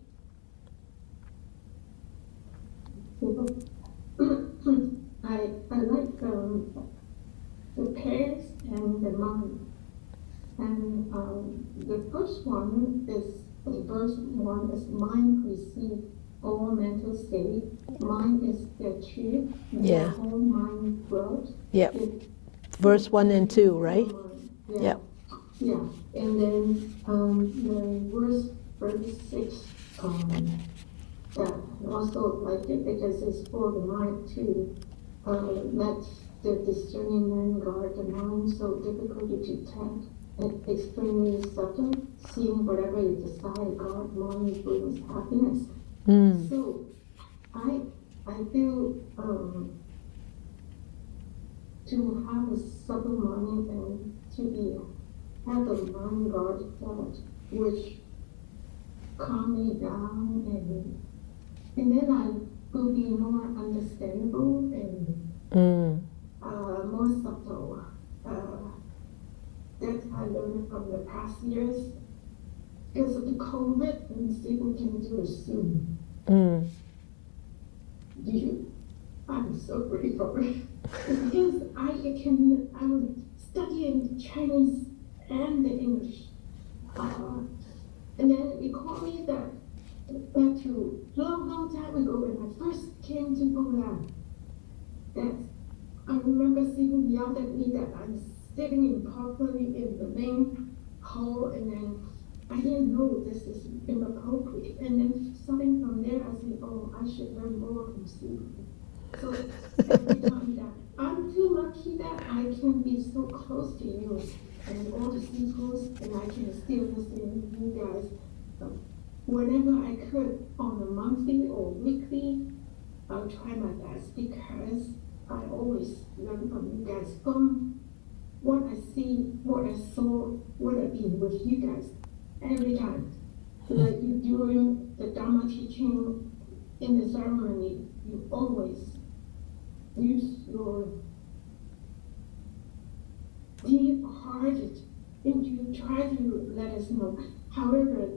I like the pairs and the mind. And the first one is mind precedes all mental state. Mind is the truth. Yeah. The whole mind growth. Yeah. Verse 1 and 2, right? Yeah. Yeah. And then the verse 6, that also like it because it's for the mind too. Let the discerning man guard the mind so difficult to detect and extremely subtle. Seeing whatever you desire, God mind brings happiness. So I feel to have a subtle mind and to have the mind guard thought which calm me down, and then I will be more understandable and more subtle. That I learned from the past years. Because of the COVID, and people can do it soon. I'm so grateful. Because I'm studying Chinese and the English. And then it called me that back to long time ago when I first came to Po Lam. That I remember seeing beyond me that I'm sitting improperly in the main hall, and then I didn't know this is inappropriate. And then starting from there, I said, oh, I should learn more from Steve. So every time that I'm too lucky that I can be so close to you and all the sequels, and I can still listen to you guys whenever I could on a monthly or weekly. I'll try my best because I always learn from you guys, from what I see, what I saw, what I've been with you guys every time. Like you during the Dharma teaching in the ceremony, you always use your deep hearted and you try to let us know. However,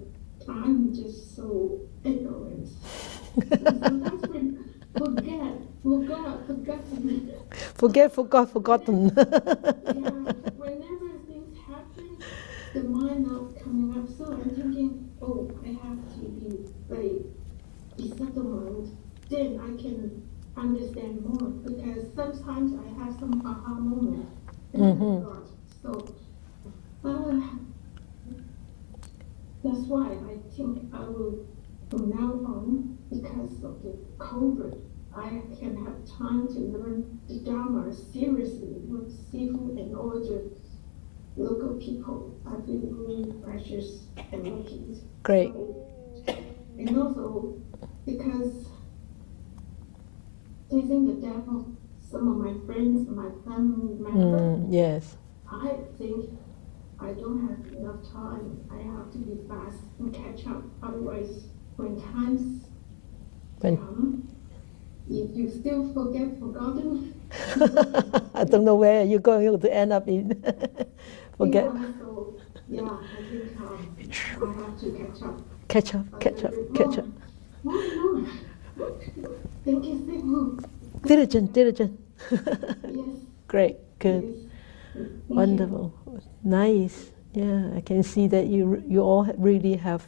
I'm just so ignorant. Sometimes we forgotten. Yeah, whenever things happen, the mind not coming up. So I'm thinking, oh, I have to be settled mind. Then I can understand more, because sometimes I have some aha moment and I forgot. So that's why I think I will, from now on, because of the COVID, I can have time to learn the Dharma seriously with Sifu and all the local people. I feel really precious and lucky. Great. So, and also because facing the death of some of my friends, my family members, yes. I think I don't have enough time. I have to be fast and catch up. Otherwise, when times come, if you still forgotten. I don't know where you're going to end up in. Forget. Yeah, so, yeah, I think I have to catch up. Catch up. More. Thank you, Sigmund. Diligent. Yes. Great, good, Yes. wonderful, nice. Yeah, I can see that you all really have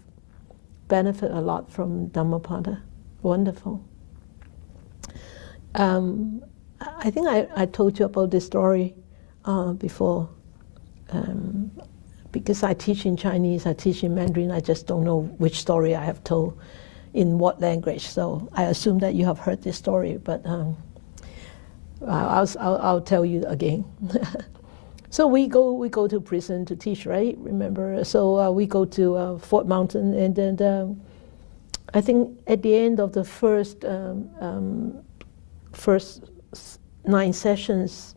benefit a lot from Dhammapada. Wonderful. I think I told you about this story before. Because I teach in Chinese, I teach in Mandarin, I just don't know which story I have told in what language. So I assume that you have heard this story, but I'll tell you again. So we go to prison to teach, right? Remember? So we go to Fort Mountain, and then I think at the end of the first 9 sessions,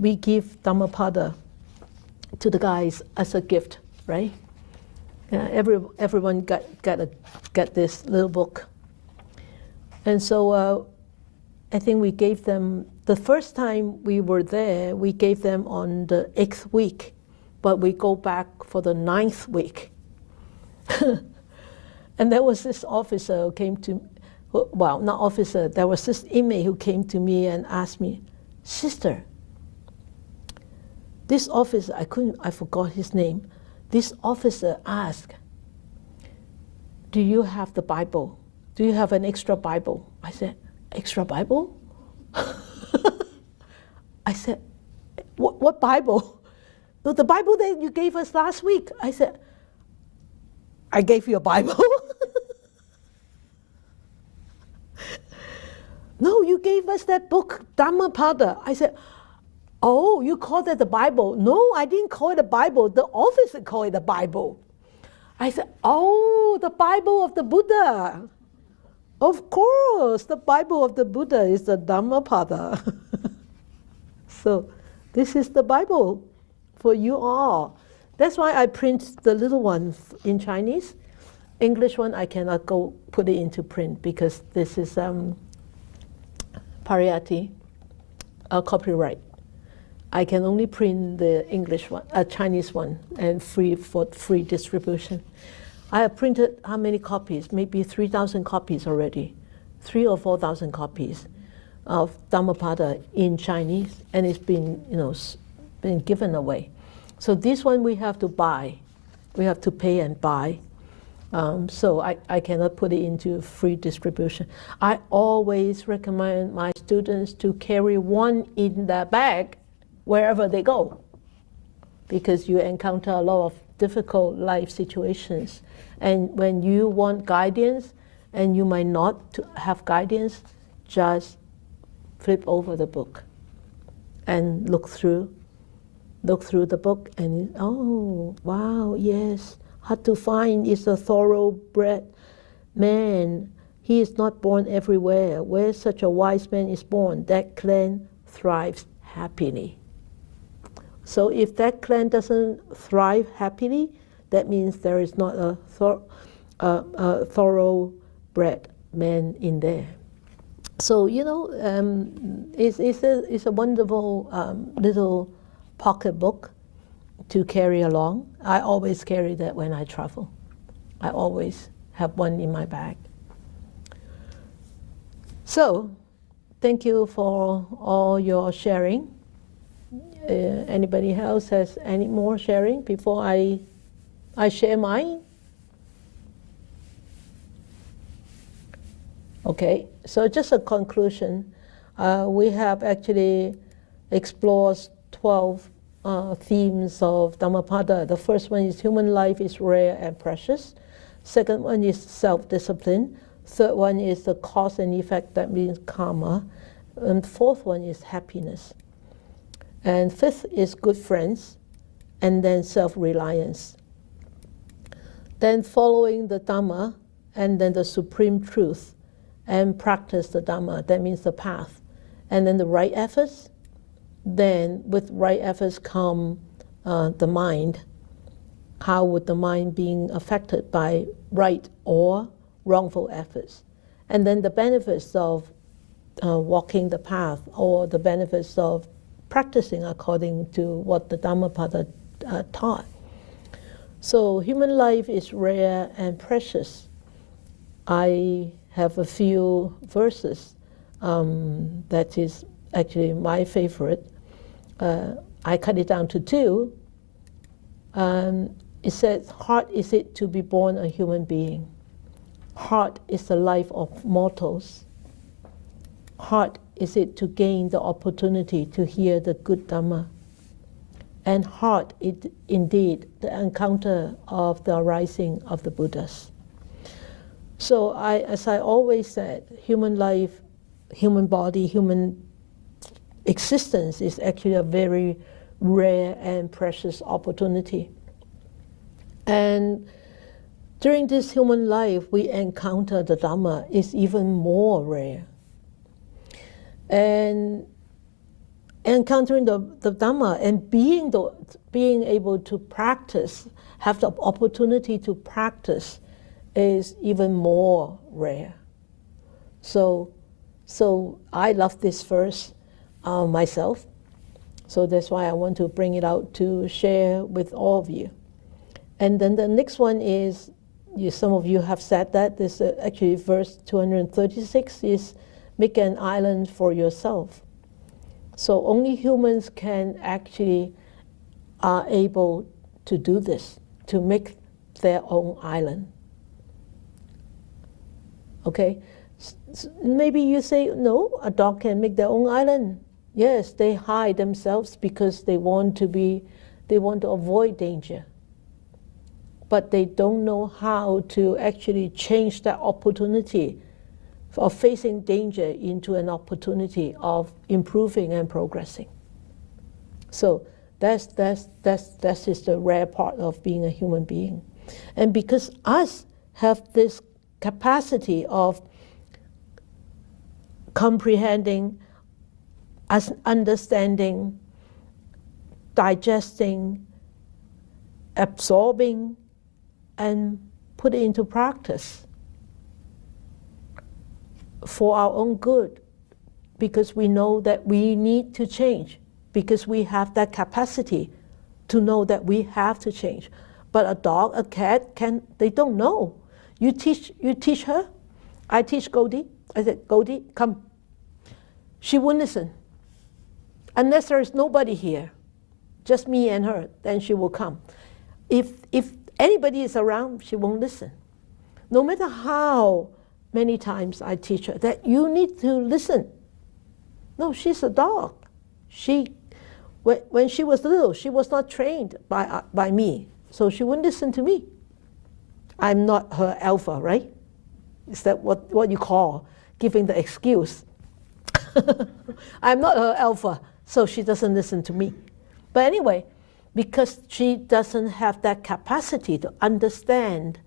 we give Dhammapada to the guys as a gift, right? Everyone got this little book, and so I think we gave them, the first time we were there, we gave them on the 8th week, but we go back for the 9th week. And there was this officer who came to, well, not officer, there was this inmate who came to me and asked me, "Sister, this officer," I forgot his name, this officer asked, "Do you have the Bible? Do you have an extra Bible?" I said, "Extra Bible?" I said, what Bible? "No, the Bible that you gave us last week." I said, "I gave you a Bible?" "No, you gave us that book, Dhammapada." I said, "Oh, you call that the Bible?" "No, I didn't call it a Bible. The officer called it a Bible." I said, "Oh, the Bible of the Buddha. Of course, the Bible of the Buddha is the Dhammapada." So this is the Bible for you all. That's why I print the little one in Chinese. English one, I cannot go put it into print because this is pariyati, copyright. I can only print the English one, Chinese one, and for free distribution. I have printed how many copies? Maybe 3,000 copies already, 3,000 or 4,000 copies of Dhammapada in Chinese, and it's been, been given away. So this one we have to buy, we have to pay and buy. So I cannot put it into free distribution. I always recommend my students to carry one in their bag wherever they go, because you encounter a lot of difficult life situations. And when you want guidance and you might not have guidance, just flip over the book and look through the book and, oh, wow, yes, hard to find is a thoroughbred man. He is not born everywhere. Where such a wise man is born, that clan thrives happily. So if that clan doesn't thrive happily, that means there is not a thoroughbred man in there. So, it's a wonderful little pocket book to carry along. I always carry that when I travel. I always have one in my bag. So, thank you for all your sharing. Anybody else has any more sharing before I share mine? Okay, so just a conclusion. We have actually explored 12 themes of Dhammapada. The first one is human life is rare and precious. Second one is self-discipline. Third one is the cause and effect, that means karma. And fourth one is happiness. And fifth is good friends, and then self-reliance. Then following the Dhamma, and then the supreme truth, and practice the Dhamma, that means the path. And then the right efforts, then with right efforts come the mind. How would the mind being affected by right or wrongful efforts? And then the benefits of walking the path, or the benefits of practicing according to what the Dhammapada taught. So human life is rare and precious. I have a few verses that is actually my favorite. I cut it down to two. It says, hard is it to be born a human being. Hard is the life of mortals. Hard is it to gain the opportunity to hear the good Dhamma. And hard it indeed the encounter of the arising of the Buddhas. So as I always said, human life, human body, human existence is actually a very rare and precious opportunity. And during this human life, we encounter the Dhamma is even more rare. And encountering the Dhamma and being able to practice, have the opportunity to practice, is even more rare. So I love this verse myself. So that's why I want to bring it out to share with all of you. And then the next one is, some of you have said that, this actually verse 236 is, make an island for yourself. So only humans can actually are able to do this, to make their own island. Okay? Maybe you say, no, a dog can make their own island. Yes, they hide themselves because they want to avoid danger. But they don't know how to actually change that opportunity of facing danger into an opportunity of improving and progressing. So that is the rare part of being a human being. And because us have this capacity of comprehending, us understanding, digesting, absorbing, and put it into practice for our own good, because we know that we need to change, because we have that capacity to know that we have to change. But a dog, a cat, they don't know. You teach her. I teach Goldie. I said, Goldie, come. She won't listen. Unless there is nobody here, just me and her, then she will come. If anybody is around, she won't listen. No matter how many times I teach her that you need to listen. No, she's a dog. When she was little, she was not trained by me, so she wouldn't listen to me. I'm not her alpha, right? Is that what you call giving the excuse? I'm not her alpha, so she doesn't listen to me. But anyway, because she doesn't have that capacity to understand,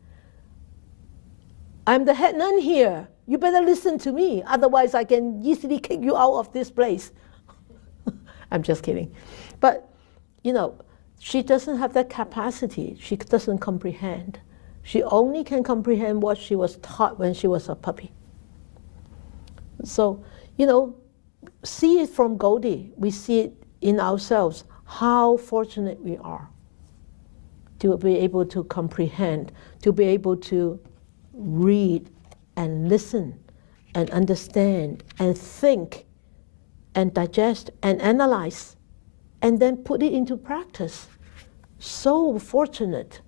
I'm the head nun here. You better listen to me, otherwise I can easily kick you out of this place. I'm just kidding. But, she doesn't have that capacity. She doesn't comprehend. She only can comprehend what she was taught when she was a puppy. So, see it from Goldie. We see it in ourselves, how fortunate we are to be able to comprehend, to be able to read and listen and understand and think and digest and analyze and then put it into practice. So fortunate,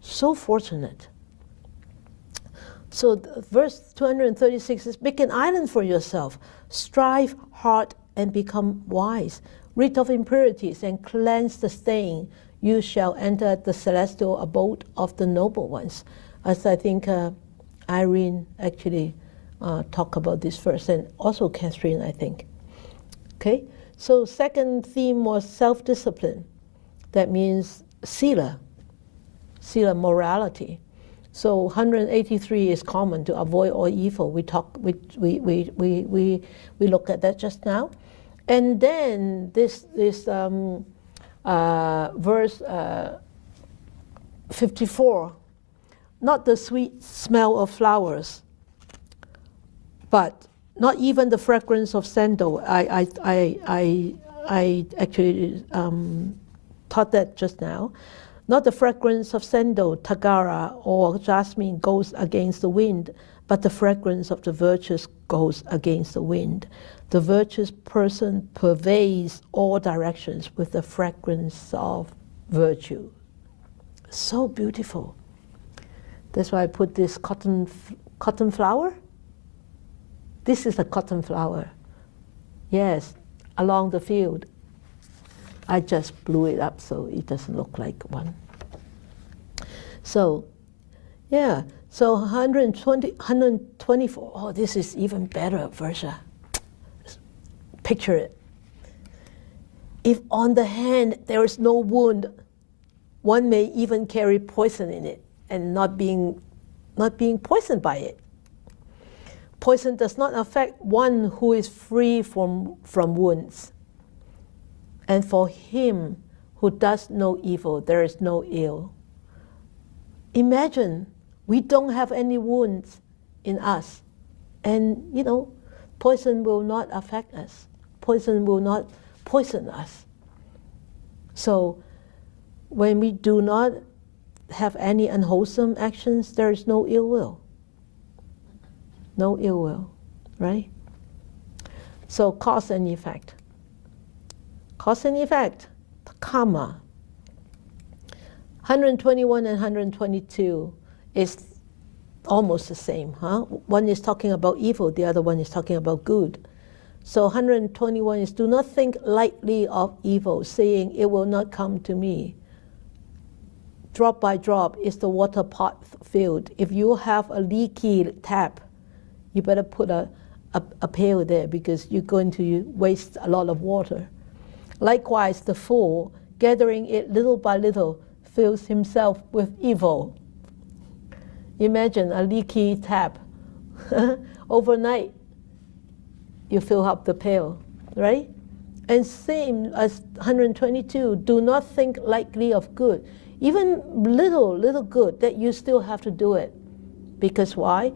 so fortunate. So verse 236 is, make an island for yourself, strive hard and become wise, rid of impurities and cleanse the stain, you shall enter the celestial abode of the noble ones. As I think Irene actually talked about this verse, and also Catherine, I think. Okay, so second theme was self-discipline. That means sila morality. So 183 is common, to avoid all evil. We looked at that just now, and then this verse 54. Not the sweet smell of flowers, but not even the fragrance of sandal. I actually taught that just now. Not the fragrance of sandal, tagara, or jasmine goes against the wind, but the fragrance of the virtuous goes against the wind. The virtuous person pervades all directions with the fragrance of virtue. So beautiful. That's why I put this cotton flower. This is a cotton flower. Yes, along the field. I just blew it up so it doesn't look like one. So, yeah, so 120, 124. Oh, this is even better, Versha. Picture it. If on the hand there is no wound, one may even carry poison in it and not being poisoned by it. Poison does not affect one who is free from wounds. And for him who does no evil, there is no ill. Imagine we don't have any wounds in us, and poison will not affect us. Poison will not poison us. So when we do not have any unwholesome actions, there is no ill will. No ill will, right? So cause and effect. Cause and effect, karma. 121 and 122 is almost the same, huh? One is talking about evil, the other one is talking about good. So 121 is, do not think lightly of evil, saying it will not come to me. Drop by drop is the water pot filled. If you have a leaky tap, you better put a pail there because you're going to waste a lot of water. Likewise, the fool, gathering it little by little, fills himself with evil. Imagine a leaky tap. Overnight, you fill up the pail, right? And same as 122, do not think lightly of good. Even little good, that you still have to do it. Because why?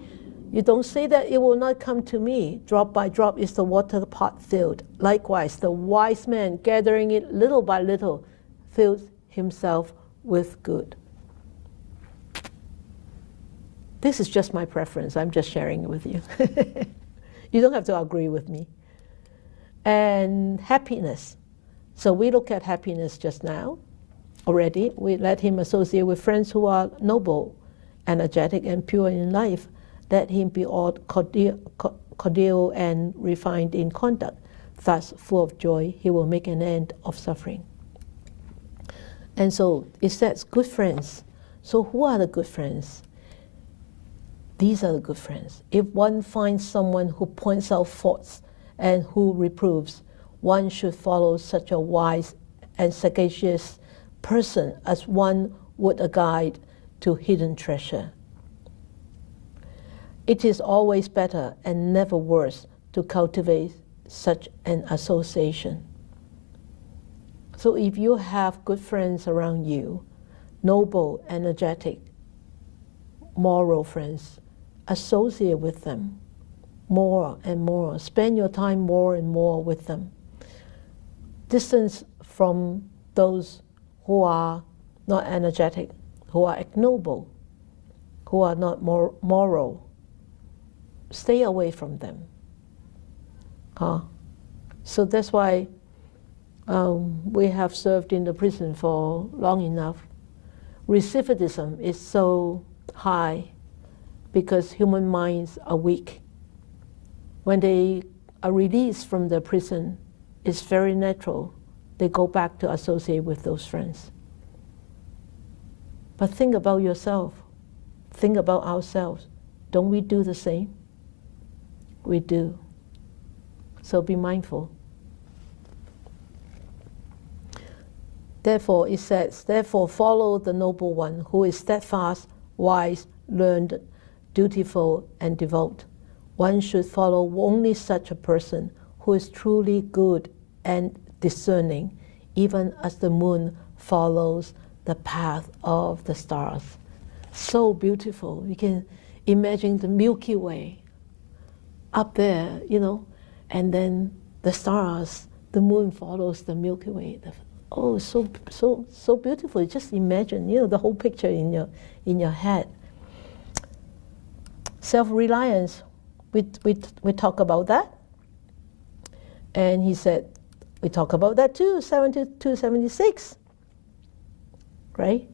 You don't say that it will not come to me. Drop by drop is the water pot filled. Likewise, the wise man, gathering it little by little, fills himself with good. This is just my preference. I'm just sharing it with you. You don't have to agree with me. And happiness. So we look at happiness just now already. We let him associate with friends who are noble, energetic, and pure in life. Let him be all cordial and refined in conduct. Thus, full of joy, he will make an end of suffering. And so it says good friends. So who are the good friends? These are the good friends. If one finds someone who points out faults and who reproves, one should follow such a wise and sagacious person as one would a guide to hidden treasure. It is always better and never worse to cultivate such an association. So if you have good friends around you, noble, energetic, moral friends, associate with them more and more. Spend your time more and more with them. Distance from those who are not energetic, who are ignoble, who are not moral. Stay away from them. So that's why we have served in the prison for long enough. Recidivism is so high because human minds are weak. When they are released from the prison, it's very natural. They go back to associate with those friends. But think about yourself. Think about ourselves. Don't we do the same? We do. So be mindful. Therefore, it says, therefore follow the noble one who is steadfast, wise, learned, dutiful, and devout. One should follow only such a person who is truly good and discerning, even as the moon follows the path of the stars. So beautiful. You can imagine the Milky Way up there, and then the stars, the moon follows the Milky Way. Oh, so beautiful. Just imagine, the whole picture in your head. self-reliance. We talk about that. And he said, we talk about that too, 72, 76, right?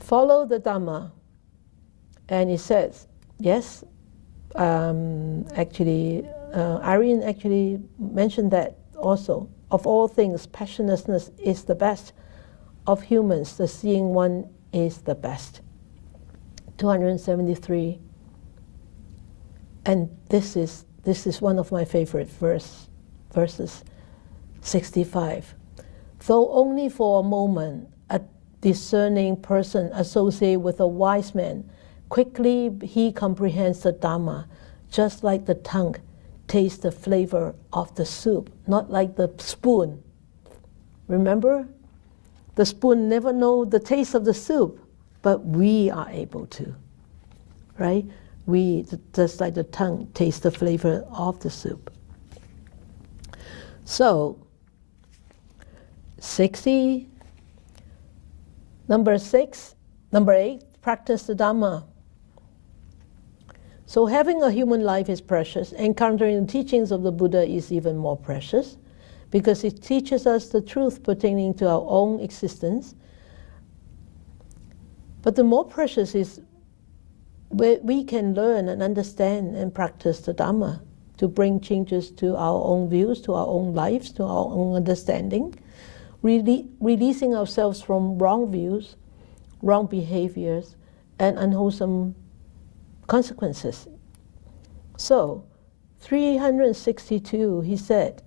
Follow the Dhamma. And he says, yes, actually, Irene actually mentioned that also. Of all things, passionlessness is the best. Of humans, the seeing one is the best. 273. And this is one of my favorite verses, 65. Though only for a moment, a discerning person associated with a wise man, quickly he comprehends the Dhamma, just like the tongue tastes the flavor of the soup, not like the spoon. Remember? The spoon never knows the taste of the soup, but we are able to, right? We, just like the tongue, taste the flavor of the soup. So, 60, number 8, practice the Dhamma. So having a human life is precious. Encountering the teachings of the Buddha is even more precious because it teaches us the truth pertaining to our own existence. But the more precious is where we can learn and understand and practice the Dhamma to bring changes to our own views, to our own lives, to our own understanding, releasing ourselves from wrong views, wrong behaviors, and unwholesome consequences. So, 362, he said,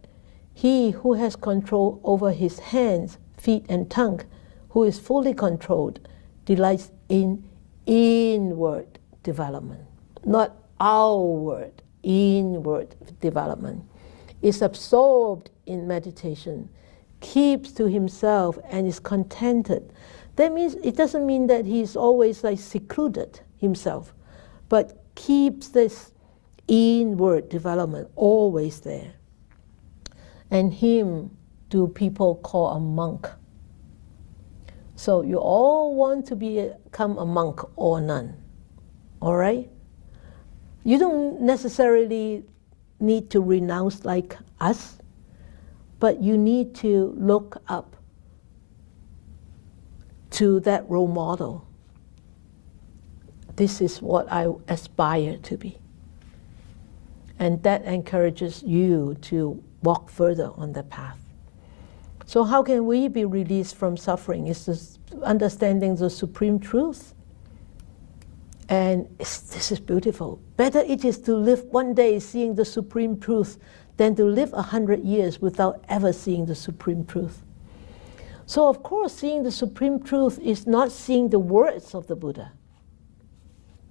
he who has control over his hands, feet, and tongue, who is fully controlled, delights in inward development, not outward, inward development, is absorbed in meditation, keeps to himself, and is contented. That means, it doesn't mean that he's always like secluded himself, but keeps this inward development always there. And him do people call a monk. So you all want to become a monk or a nun, all right? You don't necessarily need to renounce like us, but you need to look up to that role model. This is what I aspire to be. And that encourages you to walk further on the path. So how can we be released from suffering? It's just understanding the supreme truth. And this is beautiful. Better it is to live one day seeing the supreme truth than to live 100 years without ever seeing the supreme truth. So of course, seeing the supreme truth is not seeing the words of the Buddha,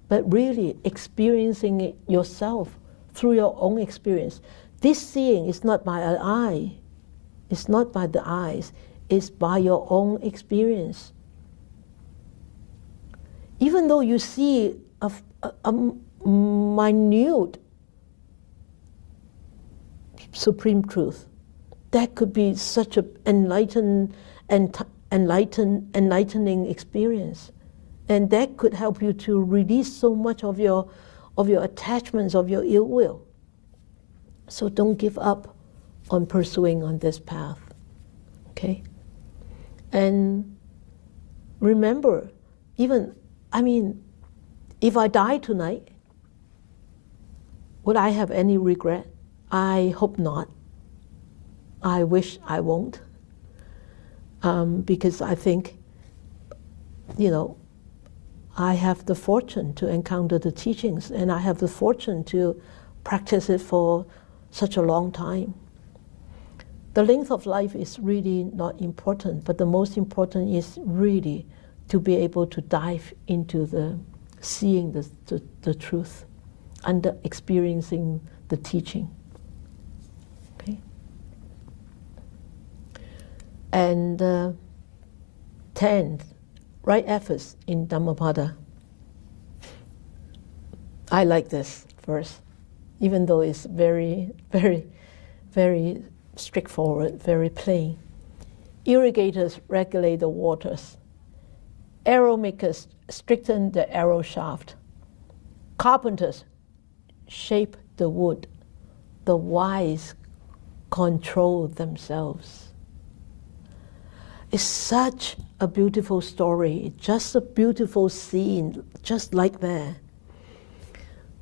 but really experiencing it yourself through your own experience. This seeing is not by an eye. It's not by the eyes. It's by your own experience. Even though you see a minute supreme truth, that could be such an enlightening experience. And that could help you to release so much of your attachments, of your ill will. So don't give up on pursuing on this path, okay? And remember, if I die tonight, would I have any regret? I hope not. I wish I won't. Because I think, I have the fortune to encounter the teachings, and I have the fortune to practice it for such a long time. The length of life is really not important, but the most important is really to be able to dive into the seeing the truth, and experiencing the teaching. Okay? And 10, right efforts in Dhammapada. I like this verse, even though it's very, very, very straightforward, very plain. Irrigators regulate the waters. Arrow makers straighten the arrow shaft. carpenters shape the wood. The wise control themselves. It's such a beautiful story, just a beautiful scene, just like that.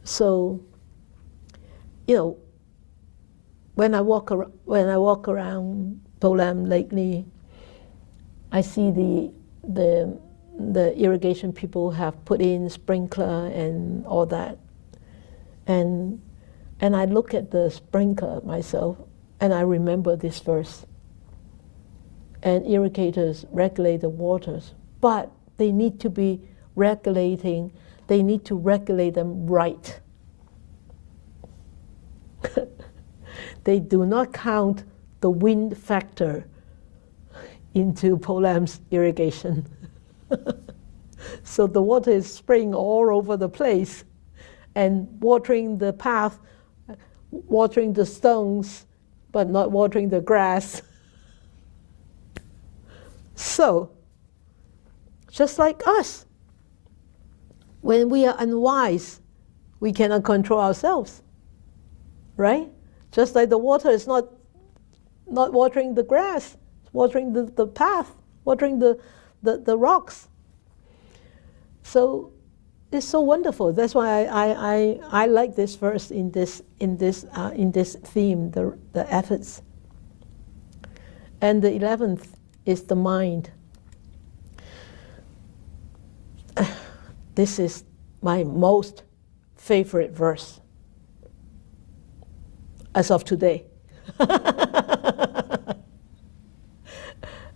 So, when I walk around Po Lam lately, I see the irrigation people have put in sprinkler and all that, and I look at the sprinkler myself, and I remember this verse. And irrigators regulate the waters, but they need to be regulating. They need to regulate them right. They do not count the wind factor into Po Lam's irrigation. So the water is spraying all over the place and watering the path, watering the stones, but not watering the grass. So, just like us, when we are unwise, we cannot control ourselves, right? Just like the water is not watering the grass, watering the path, watering the rocks. So it's so wonderful. That's why I like this verse in this theme, the efforts. And the 11th is the mind. This is my most favorite verse as of today.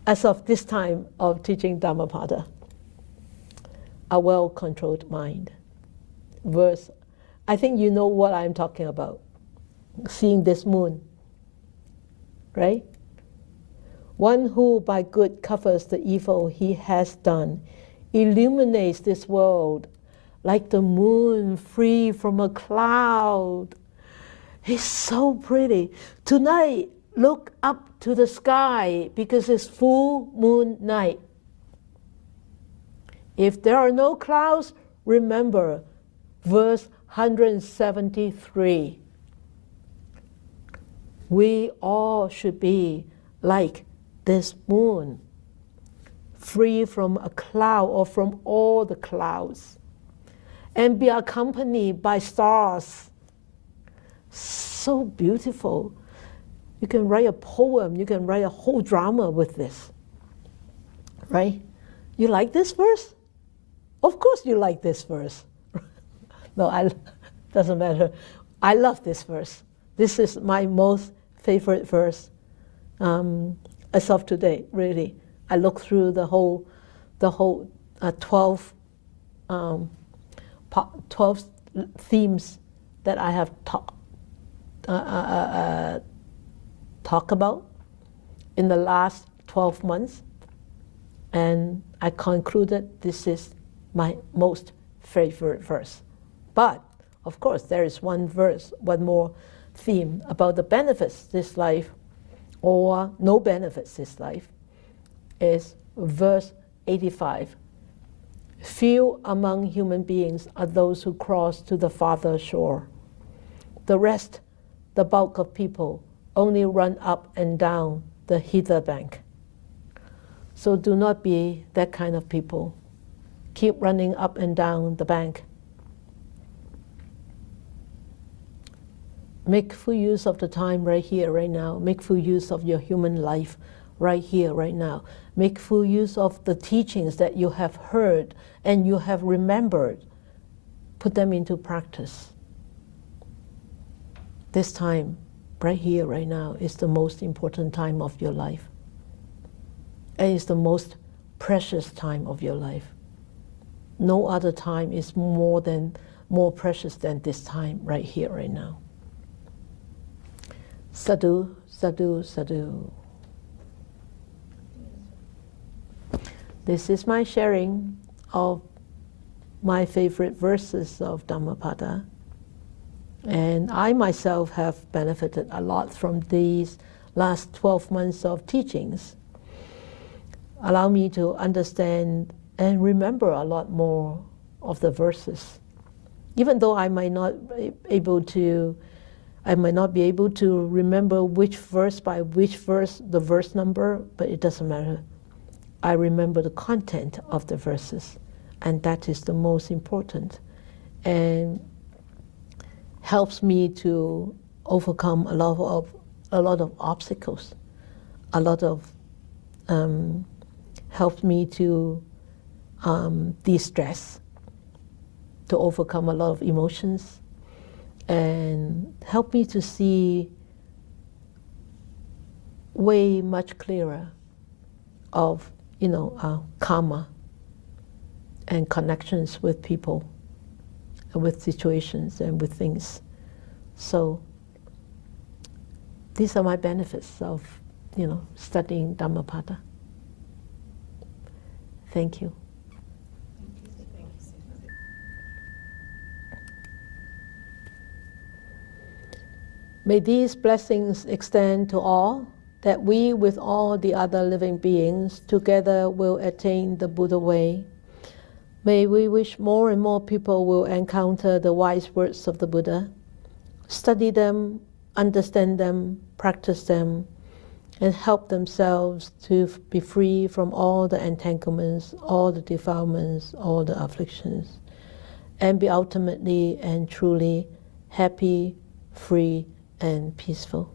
As of this time of teaching Dhammapada. A well-controlled mind. Verse, I think you know what I'm talking about. Seeing this moon, right? One who by good covers the evil he has done, illuminates this world like the moon free from a cloud. It's so pretty. Tonight, look up to the sky because it's full moon night. If there are no clouds, remember verse 173. We all should be like this moon, free from a cloud or from all the clouds, and be accompanied by stars. So beautiful. You can write a poem, you can write a whole drama with this, right? You like this verse? Of course you like this verse. No, doesn't matter. I love this verse. This is my most favorite verse as of today, really. I look through the whole 12 themes that I have talked about in the last 12 months, and I concluded this is my most favorite verse. But, of course, there is one more theme about the benefits this life or no benefits this life, is verse 85. Few among human beings are those who cross to the farther shore. The rest, the bulk of people, only run up and down the hither bank. So do not be that kind of people. Keep running up and down the bank. Make full use of the time right here, right now. Make full use of your human life right here, right now. Make full use of the teachings that you have heard and you have remembered. Put them into practice. This time, right here, right now, is the most important time of your life. And it's the most precious time of your life. No other time is more precious than this time right here, right now. Sadhu, sadhu, sadhu. This is my sharing of my favorite verses of Dhammapada. And I myself have benefited a lot from these last 12 months of teachings. Allow me to understand and remember a lot more of the verses even though I might not be able to remember which verse by which verse, the verse number, but it doesn't matter. I remember the content of the verses, and that is the most important, and helps me to overcome a lot of obstacles, helps me to de-stress, to overcome a lot of emotions, and help me to see way much clearer of karma and connections with people and with situations and with things. So these are my benefits of studying Dhammapada. Thank you. May these blessings extend to all, that we with all the other living beings together will attain the Buddha way. May we wish more and more people will encounter the wise words of the Buddha, study them, understand them, practice them, and help themselves to be free from all the entanglements, all the defilements, all the afflictions, and be ultimately and truly happy, free, and peaceful.